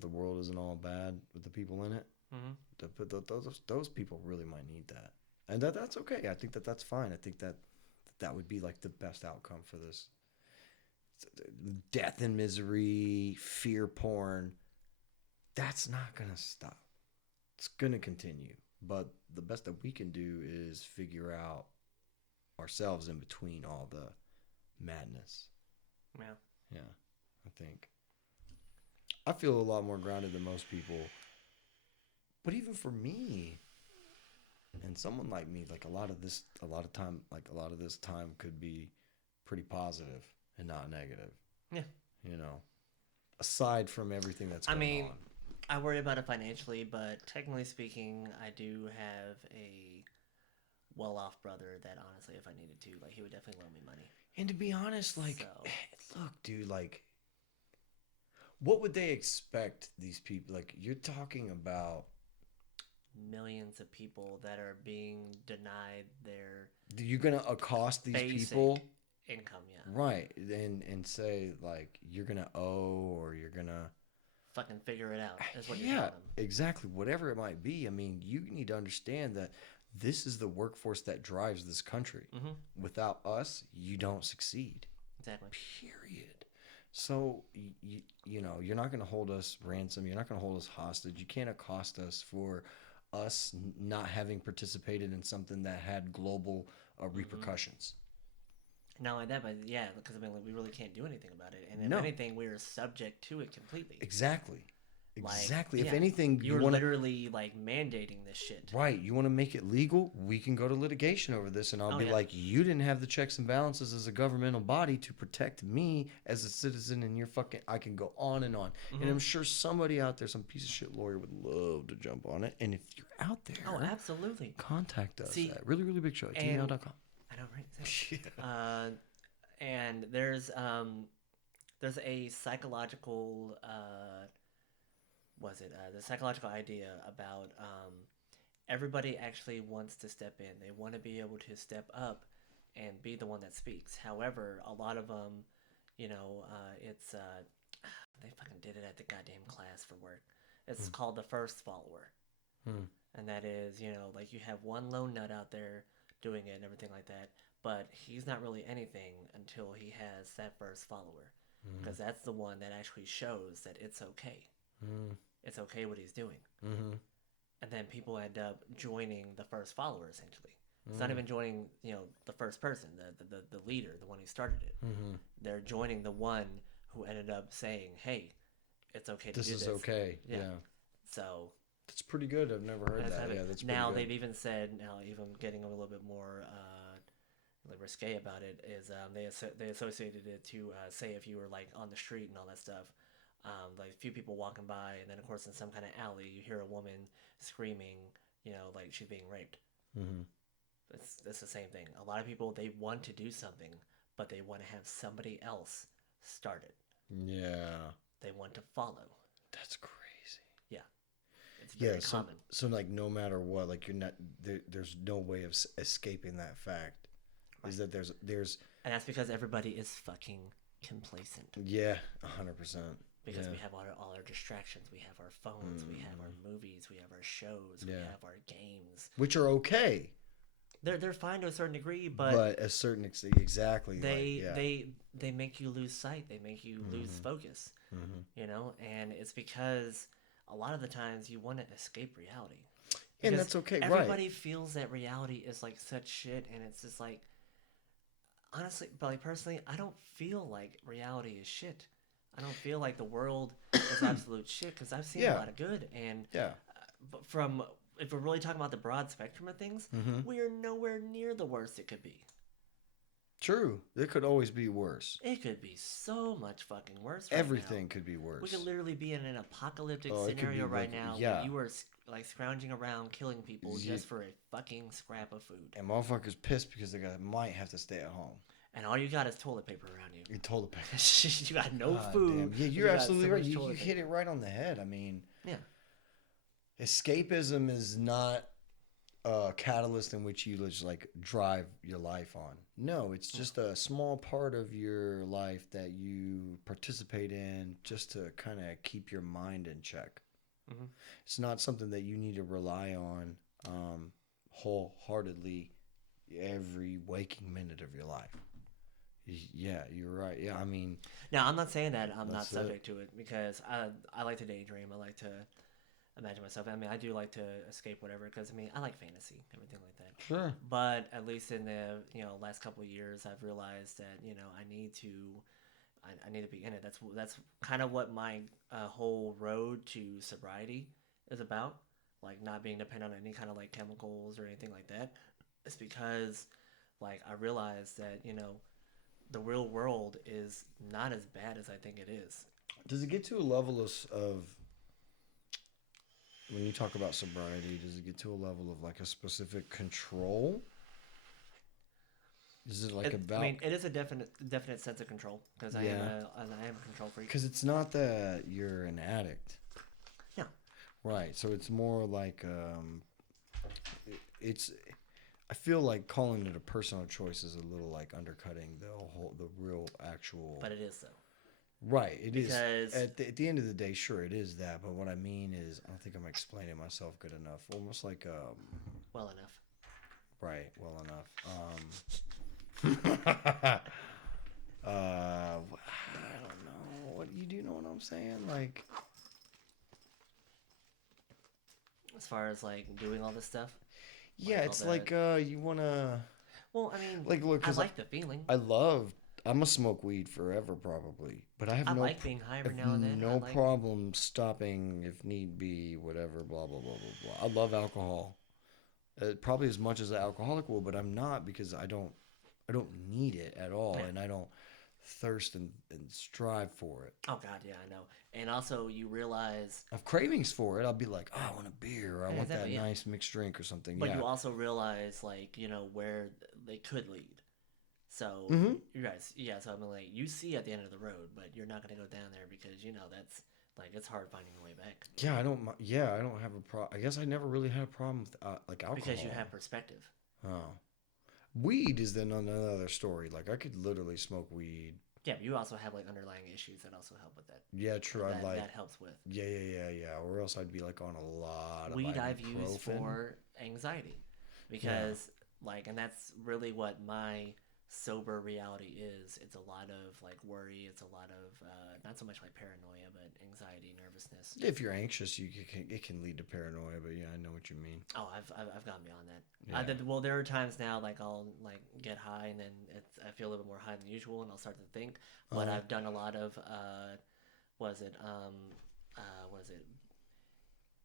the world isn't all bad with the people in it. Those people really might need that. And that's okay. I think that's fine. I think that would be like the best outcome for this. Death and misery, fear porn, that's not going to stop. It's going to continue. But the best that we can do is figure out ourselves in between all the madness. Yeah. Yeah, I think. I feel a lot more grounded than most people. But even for me, and someone like me, like a lot of this time could be pretty positive and not negative. Yeah. You know, aside from everything that's going on. I worry about it financially, but technically speaking, I do have a well-off brother that honestly, if I needed to, like, he would definitely loan me money. And to be honest, like, look, dude, like, what would they expect these people? Like, you're talking about millions of people that are being denied their you're gonna accost these basic people income, yeah. Right. And say like you're gonna owe or you're gonna fucking figure it out. That's what you're telling them. Exactly. Whatever it might be. I mean, you need to understand that this is the workforce that drives this country. Mm-hmm. Without us, you don't succeed. Exactly. Period. So you know, you're not going to hold us ransom. You're not going to hold us hostage. You can't accost us for us not having participated in something that had global repercussions. Not only that, but yeah, because I mean, like, we really can't do anything about it, and if No. anything, we're subject to it completely. Exactly. Like, Exactly. yeah, If anything, you're you want literally like mandating this shit. right, you want to make it legal, we can go to litigation over this, and I'll Oh, be yeah. like, you didn't have the checks and balances as a governmental body to protect me as a citizen, and you're fucking. I can go on and on, and I'm sure somebody out there, some piece of shit lawyer, would love to jump on it. And if you're out there, Oh, absolutely. contact us See, at reallyreallybigshow at gmail.com. I know, right? And there's a psychological the psychological idea about everybody actually wants to step in. They want to be able to step up and be the one that speaks. However, a lot of them, it's they fucking did it at the goddamn class for work. It's called the first follower. And that is, like you have one lone nut out there doing it and everything like that, but he's not really anything until he has that first follower. Because that's the one that actually shows that it's okay. It's okay what he's doing. And then people end up joining the first follower, essentially. It's not even joining, the first person, the leader, the one who started it. They're joining the one who ended up saying, hey, it's okay to do this. This is okay. Yeah. So That's pretty good. I've never heard that. Yeah, that's pretty now good. they've even said, even getting a little bit more risque about it, is they associated it to say if you were like on the street and all that stuff, like a few people walking by, and then of course in some kind of alley you hear a woman screaming, like she's being raped. It's the same thing. A lot of people, they want to do something, but they want to have somebody else start it. Yeah. They want to follow. That's crazy. Yeah. It's very common. So like no matter what, like you're not there's no way of escaping that fact. Right. Is that there's and that's because everybody is fucking complacent. Yeah, 100%. Because we have all our distractions. We have our phones. We have our movies. We have our shows. We have our games, which are okay. They're fine to a certain degree, but a certain exactly they make you lose sight. They make you lose focus. And it's because a lot of the times you want to escape reality. Because and that's okay. Everybody feels that reality is like such shit, and it's just like, honestly, but like personally, I don't feel like reality is shit. I don't feel like the world is absolute shit, because I've seen a lot of good, and but if we're really talking about the broad spectrum of things, we are nowhere near the worst it could be. True. It could always be worse. It could be so much fucking worse. Everything could be worse. We could literally be in an apocalyptic scenario right now where you are like scrounging around killing people just for a fucking scrap of food. And motherfuckers pissed because they might have to stay at home. And all you got is toilet paper around you. Your toilet paper. You got no food. Damn. Yeah, you're absolutely right. You hit it right on the head. I mean, escapism is not a catalyst in which you just like drive your life on. No, it's just a small part of your life that you participate in just to kind of keep your mind in check. It's not something that you need to rely on wholeheartedly every waking minute of your life. Yeah, you're right. Yeah, I mean... Now, I'm not saying that I'm not subject to it, because I like to daydream. I like to imagine myself. I mean, I do like to escape whatever, because, I mean, I like fantasy, everything like that. Sure. But at least in the, last couple of years, I've realized that, I need to be in it. That's kind of what my whole road to sobriety is about. Like, not being dependent on any kind of, like, chemicals or anything like that. It's because, like, I realized that, the real world is not as bad as I think it is. Does it get to a level of when you talk about sobriety, does it get to a level of like a specific control? Is it like about? I mean, it is a definite sense of control, because I am a control freak. Because it's not that you're an addict. No. Right. So it's more like it's. I feel like calling it a personal choice is a little like undercutting the real actual. But it is though. Right, it is. Because at the end of the day, sure, it is that. But what I mean is, I don't think I'm explaining myself good enough. Almost like well enough. Right, well enough. I don't know. What you do know what I'm saying? Like. as far as like doing all this stuff. Yeah, All it's the like you wanna well, I mean, like look, I cause like the feeling. I'm gonna smoke weed forever probably, but I have I like being high every now and then. I no like problem stopping if need be, whatever, blah blah blah blah blah. I love alcohol, probably as much as an alcoholic will, but I'm not because I don't need it at all, yeah. and I don't thirst and strive for it. Oh God, yeah, I know. And also, you realize, I have cravings for it. I'll be like, oh, I want a beer, or I yeah, want that exactly, yeah. nice mixed drink or something. But Yeah. you also realize, like, where they could lead. So Mm-hmm. you guys, yeah. So I mean, like, you see at the end of the road, but you're not gonna go down there because that's like it's hard finding your way back Yeah, I don't. Yeah, I don't have a problem. I guess I never really had a problem with like alcohol. because you have perspective. Oh, weed is then another story. Like I could literally smoke weed. Yeah, but you also have like underlying issues that also help with that. Yeah, true. I'd like. That helps with. Yeah. Or else I'd be like on a lot of Weed I've used ibuprofen. for anxiety because like, and that's really what my sober reality is. It's a lot of like worry. It's a lot of not so much like paranoia, but anxiety, nervousness. If you're anxious, it can lead to paranoia. But yeah, I know what you mean. Oh, I've gone beyond that. Yeah. Well, there are times now like I'll like get high and then I feel a little bit more high than usual and I'll start to think. But I've done a lot of was it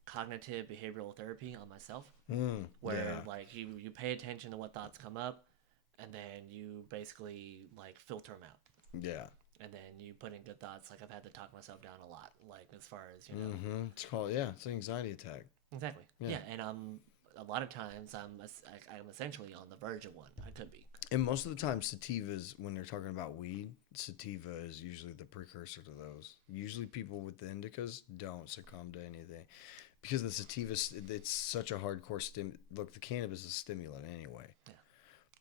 cognitive behavioral therapy on myself, where like you pay attention to what thoughts come up, and then you basically like filter them out. Yeah. And then you put in good thoughts. Like I've had to talk myself down a lot. Like as far as Mm-hmm. It's called it's an anxiety attack. Exactly. Yeah. Yeah, and a lot of times I'm essentially on the verge of one. I could be. And most of the time, sativas, when they're talking about weed, sativa is usually the precursor to those. Usually people with the indicas don't succumb to anything. Because the sativa, it's such a hardcore look, the cannabis is a stimulant anyway. Yeah.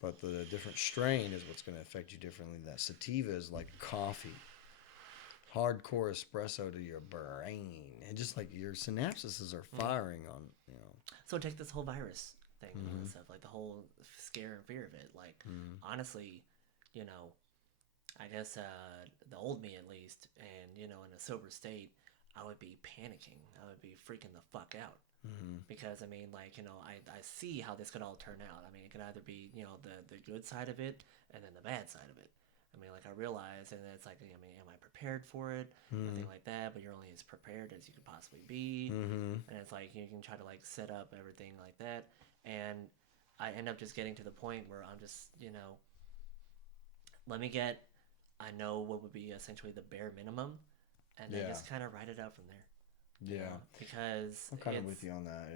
But the different strain is what's going to affect you differently. That sativa is like coffee. Hardcore espresso to your brain. And just like your synapses are firing on, So take this whole virus thing and stuff, like the whole scare and fear of it. Like honestly, I guess the old me at least, and in a sober state, I would be panicking. I would be freaking the fuck out. Because I mean, like I see how this could all turn out. I mean, it could either be the good side of it and then the bad side of it. I mean, like I realize, and it's like, I mean, am I prepared for it? Anything like that. But you're only as prepared as you could possibly be. And it's like you can try to like set up everything like that, and I end up just getting to the point where I'm just I know what would be essentially the bare minimum, and then just kind of write it out from there. Yeah. Because I'm kind of with you on that,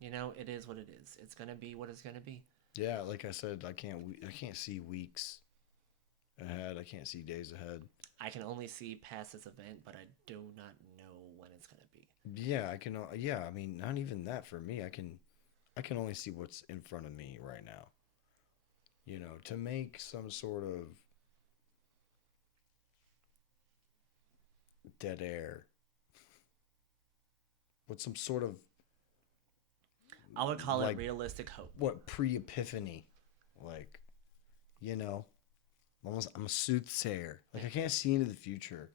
yeah. It is what it is. It's gonna be what it's gonna be. Yeah, like I said, I can't see weeks ahead. I can't see days ahead. I can only see past this event, but I do not know when it's gonna be. Yeah, I can. Yeah, I mean, not even that for me. I can only see what's in front of me right now. To make some sort of dead air. With some sort of I would call it realistic hope. What pre-epiphany, like, almost I'm a soothsayer. Like I can't see into the future.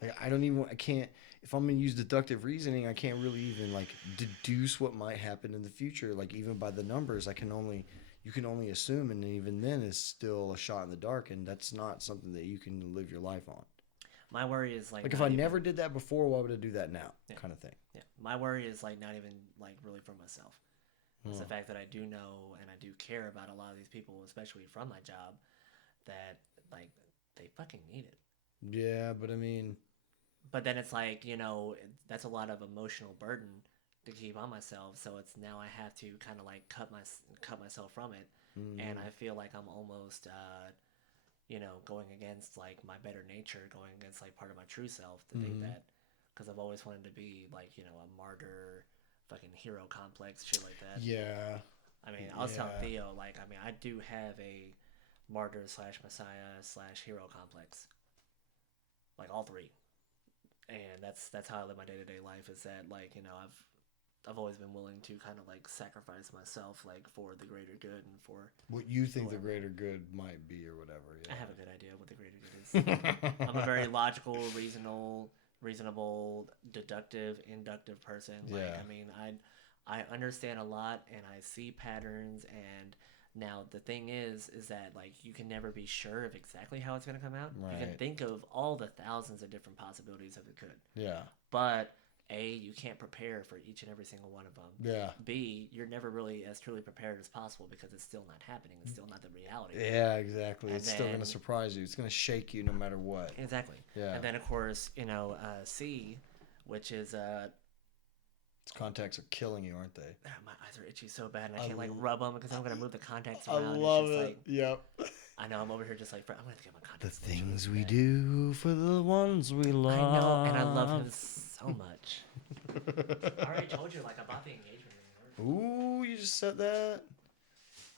Like I can't. If I'm gonna use deductive reasoning, I can't really even like deduce what might happen in the future. Like even by the numbers, you can only assume, and even then, it's still a shot in the dark, and that's not something that you can live your life on. My worry is like if I never did that before, why would I do that now? Yeah. Kind of thing. Yeah, my worry is like not even like really for myself. It's the fact that I do know and I do care about a lot of these people, especially from my job, that like they fucking need it. Yeah, but I mean, but then it's like that's a lot of emotional burden to keep on myself. So it's now I have to kind of like cut myself from it, and I feel like I'm almost going against like my better nature, going against like part of my true self to think that, because I've always wanted to be like a martyr, fucking hero complex, shit like that. Yeah. I mean, I was telling Theo, like, I mean, I do have a martyr / messiah / hero complex, like all three, and that's how I live my day-to-day life. Is that like I've always been willing to kind of like sacrifice myself like for the greater good and for what you think the greater good might be or whatever. Yeah. I have a good idea of what the greater good is. I'm a very logical, reasonable, deductive, inductive person. Like, Yeah. I mean, I understand a lot and I see patterns. And now the thing is that like you can never be sure of exactly how it's going to come out. You can Right. think of all the thousands of different possibilities of it could, Yeah. but A, you can't prepare for each and every single one of them. Yeah. B, you're never really as truly prepared as possible because it's still not happening. It's still not the reality. Yeah, exactly. And It's still going to then- surprise you. It's going to shake you no matter what. Exactly. Yeah. And then, of course, C, which is Its contacts are killing you, aren't they? my eyes are itchy so bad, and I I can't like l- rub them because I'm gonna move the contacts I around. love it's just it. like Yep. I know I'm over here just like I'm gonna get my The contacts. things really we bad. do for the ones we love. I know, and I love him so much. I already told you, like I bought the engagement ring. Ooh, you just said that.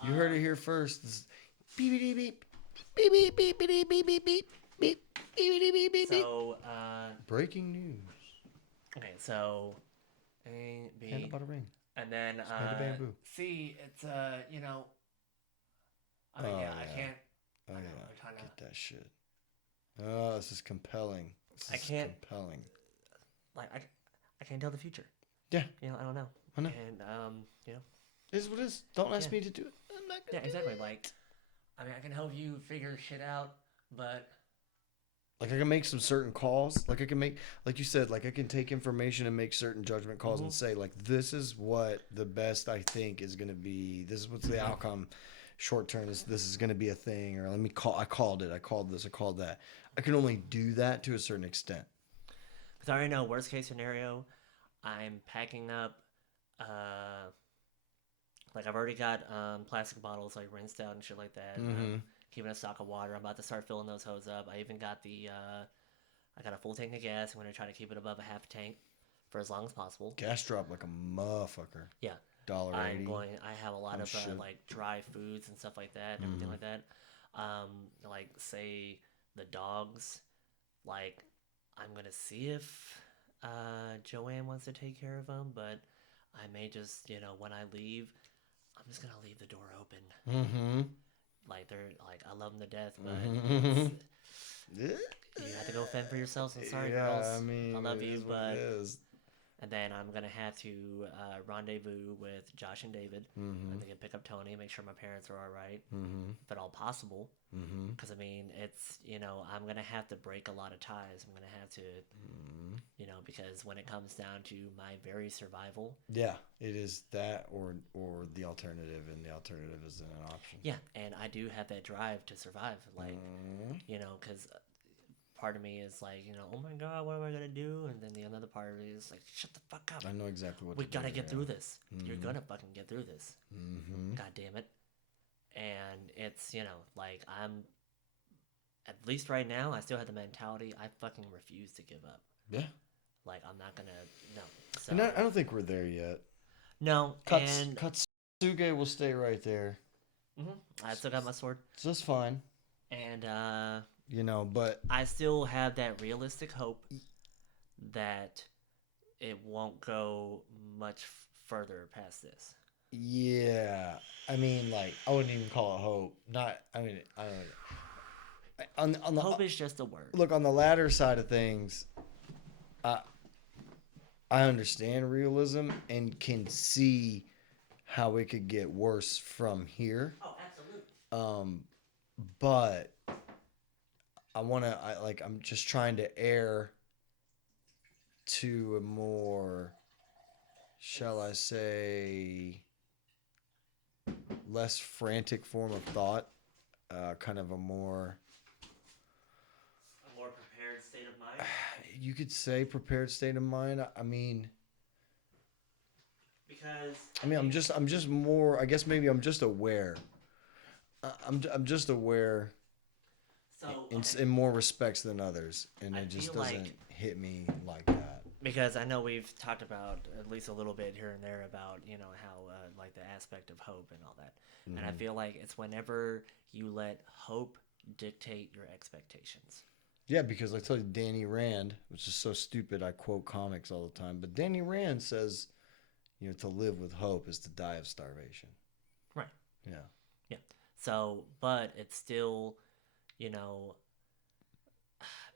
You heard it here first. This is beep beep beep beep beep beep beep beep beep beep beep beep beep beep beep. So, Breaking news. okay, so A, B, And about a ring. and then made of bamboo. C, it's you know, I mean, Oh, yeah, I yeah. can't. Oh I know, yeah, I'm trying to- get that shit. Oh, this is compelling. This I is can't- compelling. Like I can't tell the future. Yeah. You know, I don't know. I know. And you know. It is what it is. Don't ask Yeah. me to do it. I'm not Yeah, gonna do exactly. it. Like, I mean, I can help you figure shit out, but Like I can make some certain calls. Like I can make, like you said, like I can take information and make certain judgment calls and say like this is what the best I think is gonna be. This is what's the outcome. Short term, this is gonna be a thing. Or let me call. I called it. I called this. I called that. I can only do that to a certain extent. because I already know worst case scenario, I'm packing up. Like I've already got plastic bottles like rinsed out and shit like that. Mhm. Keeping a stock of water. I'm about to start filling those hoes up. I even got I got a full tank of gas. I'm gonna try to keep it above a half tank for as long as possible. Gas drop like a motherfucker. Yeah. $1.80. I have a lot Oh, of shit. like dry foods and stuff like that, and everything like that. Like say the dogs, like I'm gonna see if Joanne wants to take care of them, but I may just when I leave, I'm just gonna leave the door open. Mm-hmm. Like they're like I love them to death, but Mhm. you have to go fend for yourselves. I'm sorry, Yeah, girls. I mean, I love it you, is what it but is. and then I'm gonna have to rendezvous with Josh and David. Mhm. I'm gonna pick up Tony, make sure my parents are all right, Mhm. if at all possible. Mhm. Because I mean, it's I'm gonna have to break a lot of ties. I'm gonna have to, because when it comes down to my very survival, Yeah, it is that or the alternative, and the alternative isn't an option. yeah, and I do have that drive to survive. Like, Mhm. because part of me is like, oh my god, what am I gonna do? And then the another part of me is like, shut the fuck up. I know exactly what We to do. gotta get yeah. through this. You're gonna fucking get through this. Mhm. God damn it. And it's, like I'm, at least right now, I still have the mentality I fucking refuse to give up. Yeah. Like, I'm not gonna, no. So, And I don't think we're there yet. no, and Katsuge will stay right there. I still got my sword. So that's fine. And But I still have that realistic hope that it won't go much further past this. yeah, I mean, like, I wouldn't even call it hope. Not, I mean, I don't know. On the Hope is just a word. look, on the latter side of things, I understand realism and can see how it could get worse from here. Oh, absolutely. But I'm just trying to err to a more, shall I say, less frantic form of thought, kind of a more, A more prepared state of mind. you could say, prepared state of mind. I mean, Because I'm just more. I guess maybe I'm just aware. I'm just aware so in more respects than others, and I it just feel doesn't like- hit me like that. because I know we've talked about at least a little bit here and there about how like the aspect of hope and all that, and I feel like it's whenever you let hope dictate your expectations. Yeah, because I tell you, Danny Rand, which is so stupid, I quote comics all the time, but Danny Rand says, to live with hope is to die of starvation. Right. Yeah. Yeah. So, but it's still,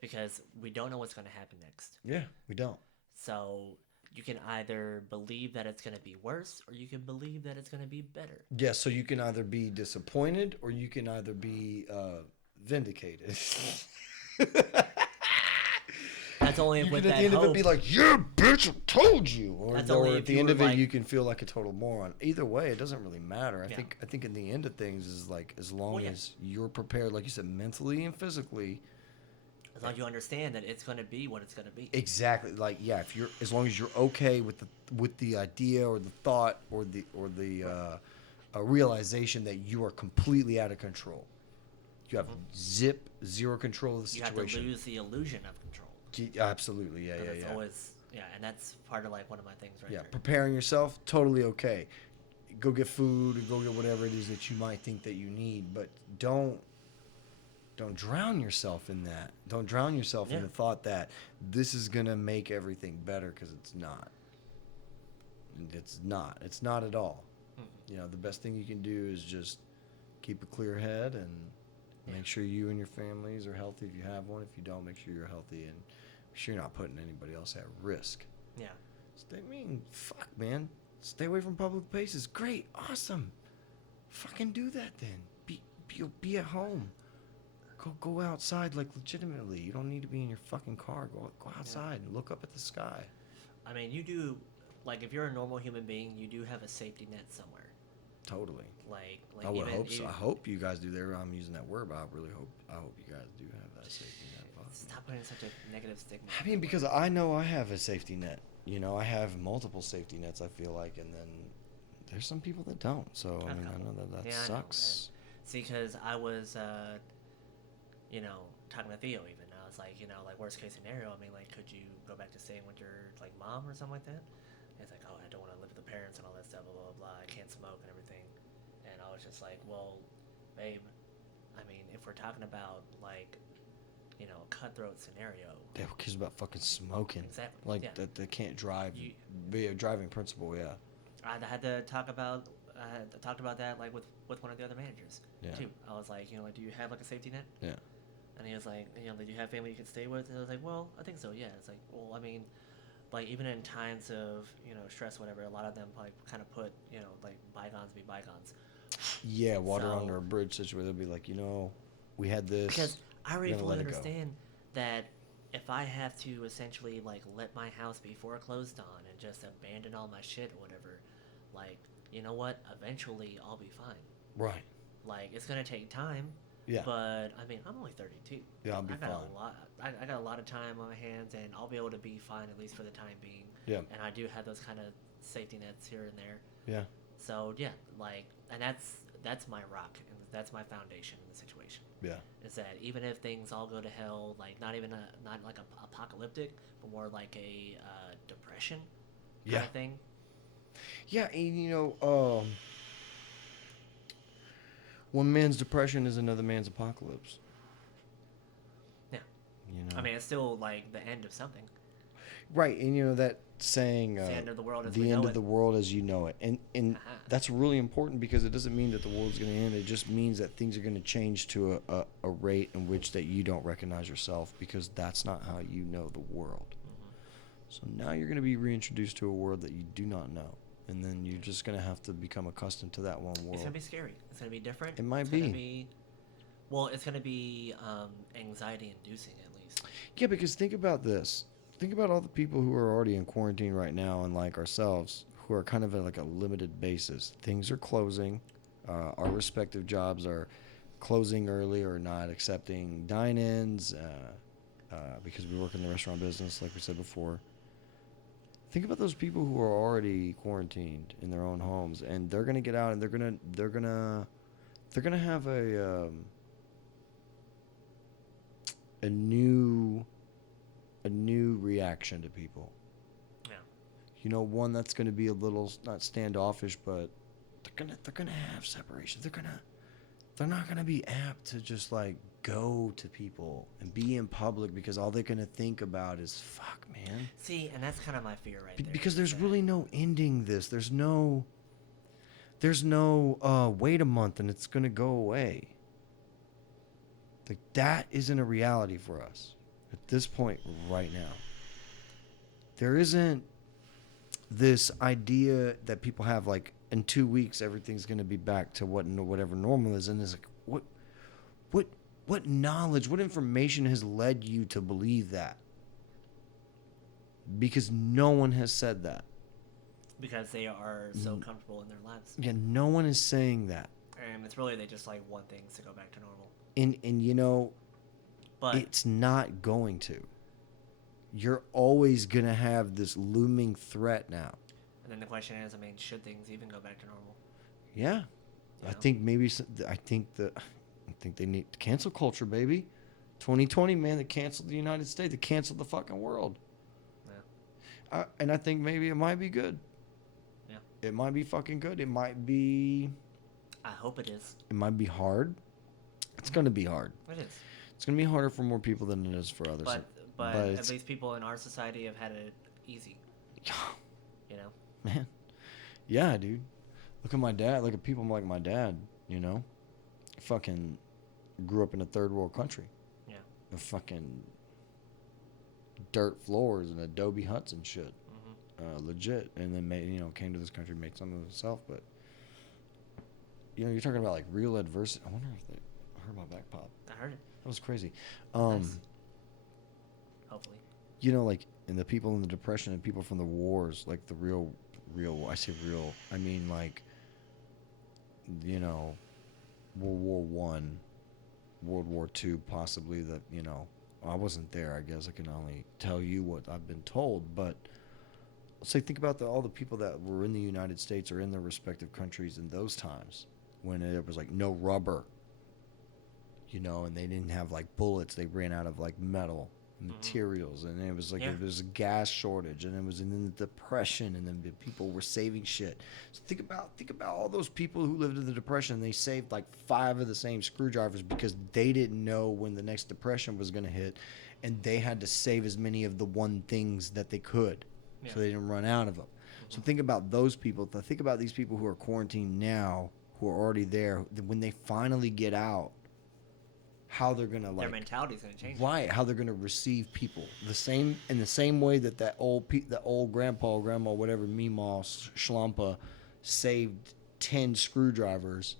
because we don't know what's going to happen next. Yeah, we don't. So you can either believe that it's going to be worse, or you can believe that it's going to be better. Yeah, so you can either be disappointed or you can either be vindicated. That's only You with can at that the end hope. of it be like, "Yeah, bitch, I told you," or, That's only or if at the you end were of it, like- you can feel like a total moron. Either way, it doesn't really matter. I Yeah. think in the end of things is like as long Well, yeah. as you're prepared, like you said, mentally and physically. As long as you understand that it's going to be what it's going to be. Exactly. Like, yeah, if you're as long as you're okay with the idea or the thought or the a realization that you are completely out of control. You have zero control of the You have situation. to lose the illusion of control. Absolutely, yeah, 'Cause yeah, it's yeah. always, and that's part of like one of my things right Yeah, there. preparing yourself, totally okay. Go get food or go get whatever it is that you might think that you need, but don't drown yourself in that. Don't drown yourself in Yeah. the thought that this is gonna make everything better, because it's not. It's not. It's not at all. Mhm. You know, the best thing you can do is just keep a clear head and Yeah. make sure you and your families are healthy if you have one. If you don't, make sure you're healthy and make sure you're not putting anybody else at risk. Yeah. Fuck, man. Stay away from public places. Great, awesome. Fucking do that then. Be at home. Go outside, like, legitimately. You don't need to be in your fucking car. Go outside and look up at the sky. I mean, you do, like, if you're a normal human being, you do have a safety net somewhere. Totally. Like I would even, hope so. even- I hope you guys do there. I'm using that word, but I hope you guys do have that safety net. Fuck. Stop putting such a negative stigma. I on mean, that because word. I know I have a safety net. You know, I have multiple safety nets, I feel like, and then there's some people that don't. So, I mean, I know that Yeah, I know, sucks. and see, because I was, talking to Theo even. I was like, like, worst case scenario, I mean, like, could you go back to staying with your, like, mom or something like that? And he's like, oh, I don't want to live with the parents and all that stuff, blah, blah, blah. I can't smoke and everything. And I was just like, well, babe, I mean, if we're talking about, like, a cutthroat scenario. Yeah, who cares about fucking smoking? Exactly. Like, yeah. that they can't drive. You- Be a driving principle, yeah. I had to talk about talked about that like with one of the other managers Yeah. too. I was like, like, do you have like a safety net? Yeah. And he was like, did you have family you could stay with? And I was like, well, I think so, yeah. It's like, well, I mean, like even in times of stress, whatever, a lot of them like kind of put like bygones be bygones. Yeah, water So- under a bridge situation. They'll be like, we had this. Because I already we're gonna fully let it go. understand that if I have to essentially like let my house be foreclosed on and just abandon all my shit or whatever, like, you know what? Eventually I'll be fine. Right. Like, it's gonna take time. Yeah. But I mean, I'm only 32. Yeah, I'll be I got fine. a lot. I got a lot of time on my hands, and I'll be able to be fine at least for the time being. Yeah. And I do have those kind of safety nets here and there. Yeah. So yeah, like, and that's my rock, and that's my foundation in the situation. Yeah. Is that even if things all go to hell, like not like a apocalyptic, but more like a depression kind Yeah. of thing. Yeah, and one man's depression is another man's apocalypse. Yeah. I mean, it's still like the end of something. Right, and that saying, It's the end of the world as the we end know of the it. world as you know it, and Uh-huh. that's really important, because it doesn't mean that the world's going to end. It just means that things are going to change to a rate in which that you don't recognize yourself, because that's not how you know the world. So now you're going to be reintroduced to a world that you do not know, and then you're just going to have to become accustomed to that one world. It's gonna be scary. It's gonna be different. It might it's be. Gonna be. Well, it's gonna be anxiety-inducing at least. Yeah, because think about this. Think about all the people who are already in quarantine right now, and like ourselves, who are kind of at like a limited basis. Things are closing. Our respective jobs are closing early or not accepting dine-ins because we work in the restaurant business, like we said before. Think about those people who are already quarantined in their own homes, and they're gonna get out, and they're gonna have a new reaction to people. Yeah. One that's gonna be a little not standoffish, but they're gonna have separation. They're not gonna be apt to just like go to people and be in public, because all they're gonna think about is, fuck, man. See, and that's kind of my fear right there. Because is there's that- really no ending this. There's no wait a month and it's gonna go away. Like, that isn't a reality for us. At this point right now, there isn't this idea that people have like in 2 weeks everything's going to be back to whatever normal is, and it's like what knowledge, what information has led you to believe that? Because no one has said that. Because they are so comfortable in their lives. Yeah, no one is saying that. And it's really they just like want things to go back to normal. And you know, but it's not going to. You're always going to have this looming threat now. And then the question is, I mean, should things even go back to normal? Yeah. I think they need cancel culture, baby. 2020, man, they canceled the United States. They canceled the fucking world. Yeah. And I think maybe it might be good. Yeah. It might be fucking good. It might be... I hope it is. It might be hard. It's going to be hard. It is. It's going to be harder for more people than it is for others. But at least people in our society have had it easy. You know? Man. Yeah, dude. Look at my dad. Look at people like my dad, you know? Fucking grew up in a third world country. Yeah. With fucking dirt floors and adobe huts and shit. Mm-hmm. Legit. And then, came to this country, made something of himself. But, you're talking about, like, real adversity. I wonder if they heard my back pop. I heard it. That was crazy. Nice. Hopefully. Like, and the people in the Depression and people from the wars, like the real, I say real, I mean, like, World War One, World War Two, possibly that, I wasn't there, I guess. I can only tell you what I've been told, but let's say think about all the people that were in the United States or in their respective countries in those times when it was like no rubber, and they didn't have like bullets. They ran out of like metal materials, and it was like it was a gas shortage, and it was in the Depression, and then the people were saving shit. So think about all those people who lived in the Depression. They saved like 5 of the same screwdrivers because they didn't know when the next depression was going to hit, and they had to save as many of the one things that they could, so they didn't run out of them. So think about those people. Think about these people who are quarantined now, who are already there. When they finally get out, how they're gonna their mentality's gonna change. Right, how they're gonna receive people in the same way that old grandpa or grandma, whatever, Meemaw, Schlampa, saved 10 screwdrivers.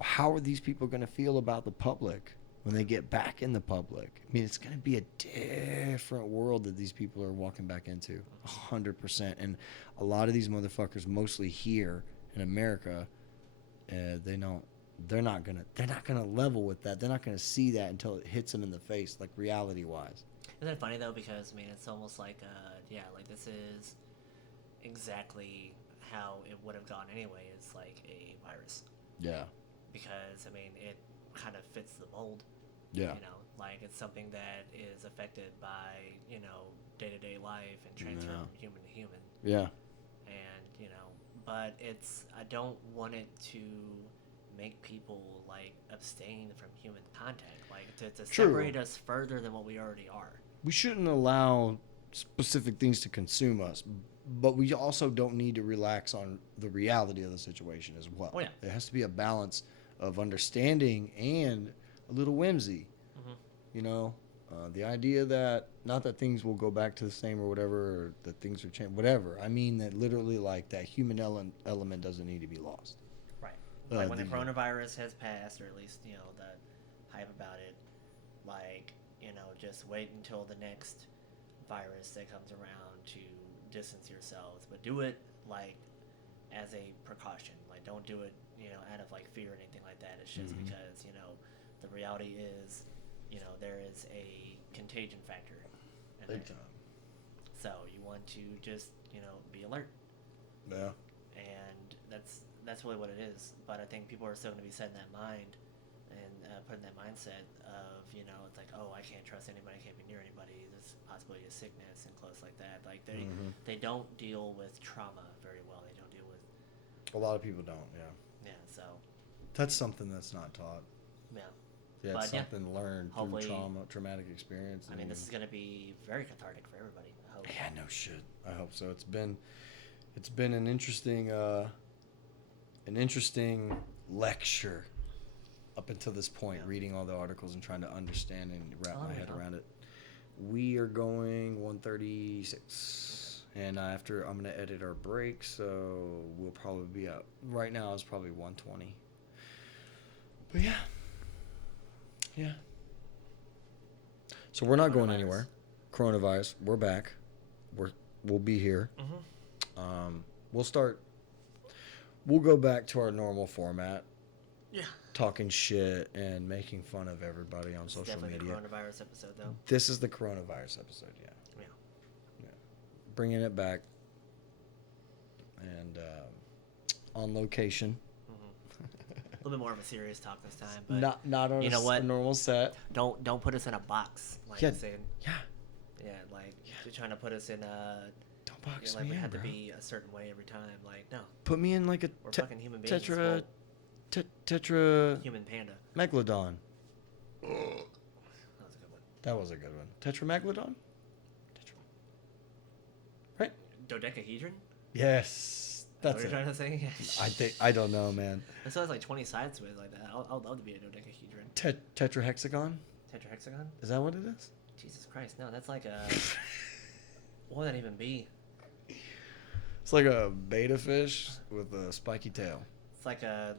How are these people gonna feel about the public when they get back in the public? I mean, it's gonna be a different world that these people are walking back into, 100%. And a lot of these motherfuckers, mostly here in America, they're not gonna level with that. They're not gonna see that until it hits them in the face, like reality wise. Isn't it funny though? Because I mean, it's almost like like this is exactly how it would have gone anyway. It's like a virus. Yeah. Because I mean, it kind of fits the mold. Yeah. Like it's something that is affected by day-to-day life and transfer from human to human. Yeah. And but I don't want it to make people like abstain from human contact, like to separate us further than what we already are. We shouldn't allow specific things to consume us, but we also don't need to relax on the reality of the situation as well. Oh, yeah. There has to be a balance of understanding and a little whimsy. The idea that not that things will go back to the same or whatever, or that things are changed, whatever. I mean that literally, like, that human element doesn't need to be lost. Like when the coronavirus has passed, or at least, the hype about it, like, just wait until the next virus that comes around to distance yourselves. But do it, like, as a precaution. Like, don't do it, out of, like, fear or anything like that. It's just because, the reality is, there is a contagion factor. Big time. So you want to just, be alert. Yeah. And that's really what it is. But I think people are still going to be setting that mind and putting that mindset of, it's like, oh, I can't trust anybody, I can't be near anybody, there's possibility of sickness and close like that. Like they don't deal with trauma very well. They don't deal with... A lot of people don't, yeah. Yeah, so... That's something that's not taught. Yeah. Yeah, it's something learned through traumatic experience. I mean, this is going to be very cathartic for everybody, I hope. Yeah, no shit. I hope so. It's been an interesting lecture up until this point, reading all the articles and trying to understand and wrap my head around it. We are going 136. And after, I'm going to edit our break, so we'll probably be up. Right now, it's probably 120. But yeah. Yeah. So we're not going anywhere. Coronavirus. We're back. We'll be here. We'll go back to our normal format. Yeah. Talking shit and making fun of everybody on social media. Definitely the coronavirus episode, though. This is the coronavirus episode, yeah. Bringing it back. And on location. A little bit more of a serious talk this time, but Not on a normal set. Don't put us in a box, like saying. Yeah. Yeah, like you're trying to put us in a. Don't box like me we in, had bro. to be a certain way every time. Like no. Put me in like a We're fucking human beings. tetra Human panda. megalodon. That was a good one. That was a good one. Tetramegalodon? Right? Dodecahedron? Yes. That's That's what you're it. trying to say? I don't know, man. It still has like 20 sides to it like that. I'll love to be a dodecahedron. Tetrahexagon? Tetrahexagon? Is that what it is? Jesus Christ, no, that's like a... What would that even be? It's like a beta fish with a spiky tail. It's like a...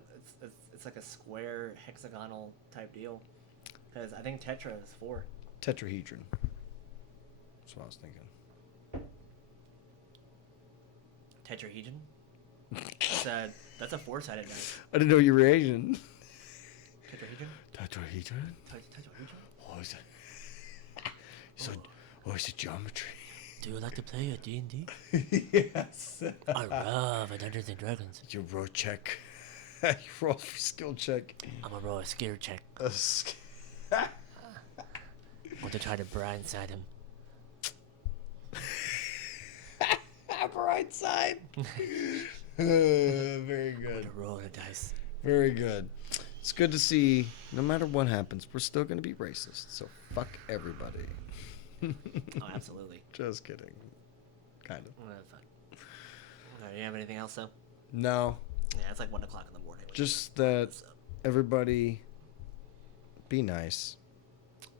It's like a square hexagonal type deal. Because I think tetra is 4. Tetrahedron. That's what I was thinking. Tetrahedron? That's a 4-sided dice. I didn't know you were Asian. Tetrahedron? Tetrahedron? Tetrahedron? Oh, is it? It's a geometry. Do you like to play a D&D? Yes. I love Dungeons and Dragons. You roll check. You roll for skill check. I'm a roll a scare check. Want to try to blindside him. Right side. Very good. To roll the dice. Very good. It's good to see, no matter what happens, we're still going to be racist. So fuck everybody. Oh, absolutely. Just kidding. Kind of. Fuck. You have anything else, though? No. Yeah, it's like 1 o'clock in the morning. Just that everybody be nice.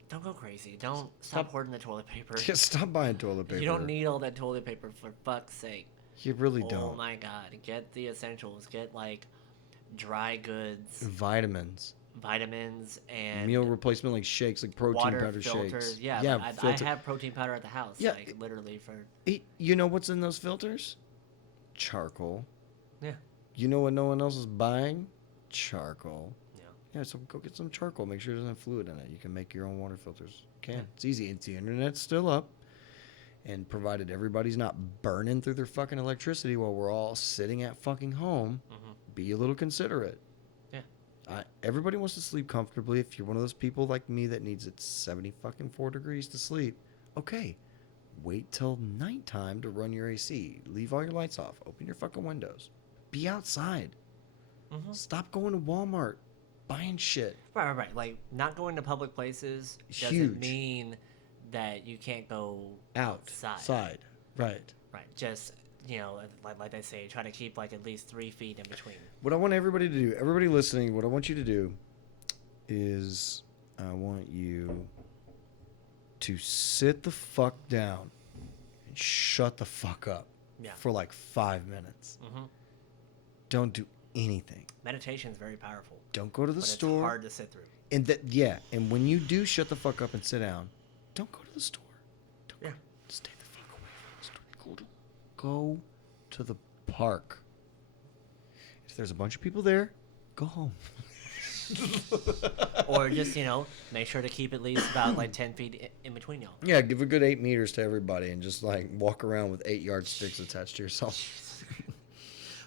Don't go crazy. Don't stop hoarding the toilet paper. Just stop buying toilet paper. You don't need all that toilet paper, for fuck's sake. You really Oh don't. my god. Get the essentials. Get, like, dry goods, Vitamins. vitamins, and Meal replacement like shakes, like protein water powder filters. shakes. Yeah, I have protein powder at the house. Yeah. Like, literally for... You know what's in those filters? Charcoal. Yeah. You know what no one else is buying? Charcoal. Yeah. Yeah, so go get some charcoal. Make sure it doesn't have fluid in it. You can make your own water filters. You can. It's easy. The internet's still up. And provided everybody's not burning through their fucking electricity while we're all sitting at fucking home, be a little considerate. Yeah. Everybody wants to sleep comfortably. If you're one of those people like me that needs it 74 degrees to sleep, okay. Wait till nighttime to run your AC. Leave all your lights off. Open your fucking windows. Be outside. Stop going to Walmart, buying shit. Right. Like, not going to public places doesn't Huge. mean that you can't go outside. Right. Right. Just, like they say, try to keep, like, at least 3 feet in between. What I want everybody to do, everybody listening, what I want you to do is I want you to sit the fuck down and shut the fuck up for like 5 minutes. Don't do anything. Meditation is very powerful. Don't go to the store. It's hard to sit through. And when you do shut the fuck up and sit down, don't go to the store. Stay the fuck away from the store. Go to the park. If there's a bunch of people there, go home. Or just, make sure to keep at least about, like, 10 feet in between y'all. Yeah, give a good 8 meters to everybody and just, like, walk around with 8 yardsticks attached to yourself.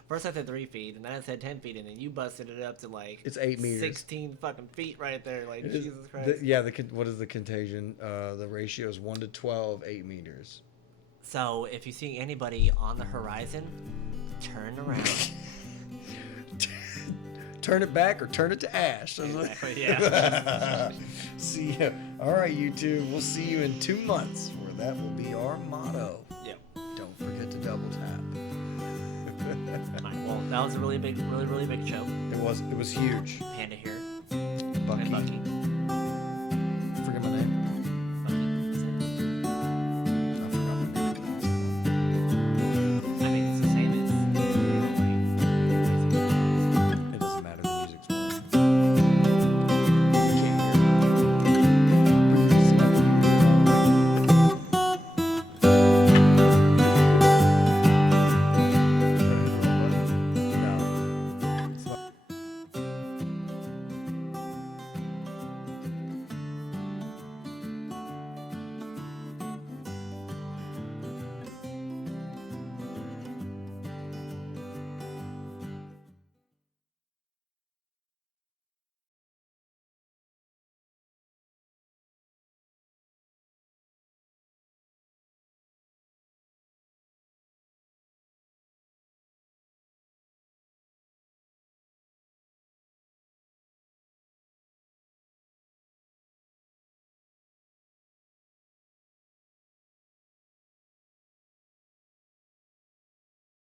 First I said 3 feet, and then I said 10 feet, and then you busted it up to, like... It's 8 meters. 16 fucking feet right there, like, Jesus Christ. What is the contagion? The ratio is 1 to 12, 8 meters. So, if you see anybody on the horizon, turn around. Turn it back or turn it to ash. Exactly, yeah. See ya. All right, YouTube. We'll see you in 2 months, where that will be our motto. Yep. Don't forget to double tap. All right, well, that was a really big show. It was huge. Panda here.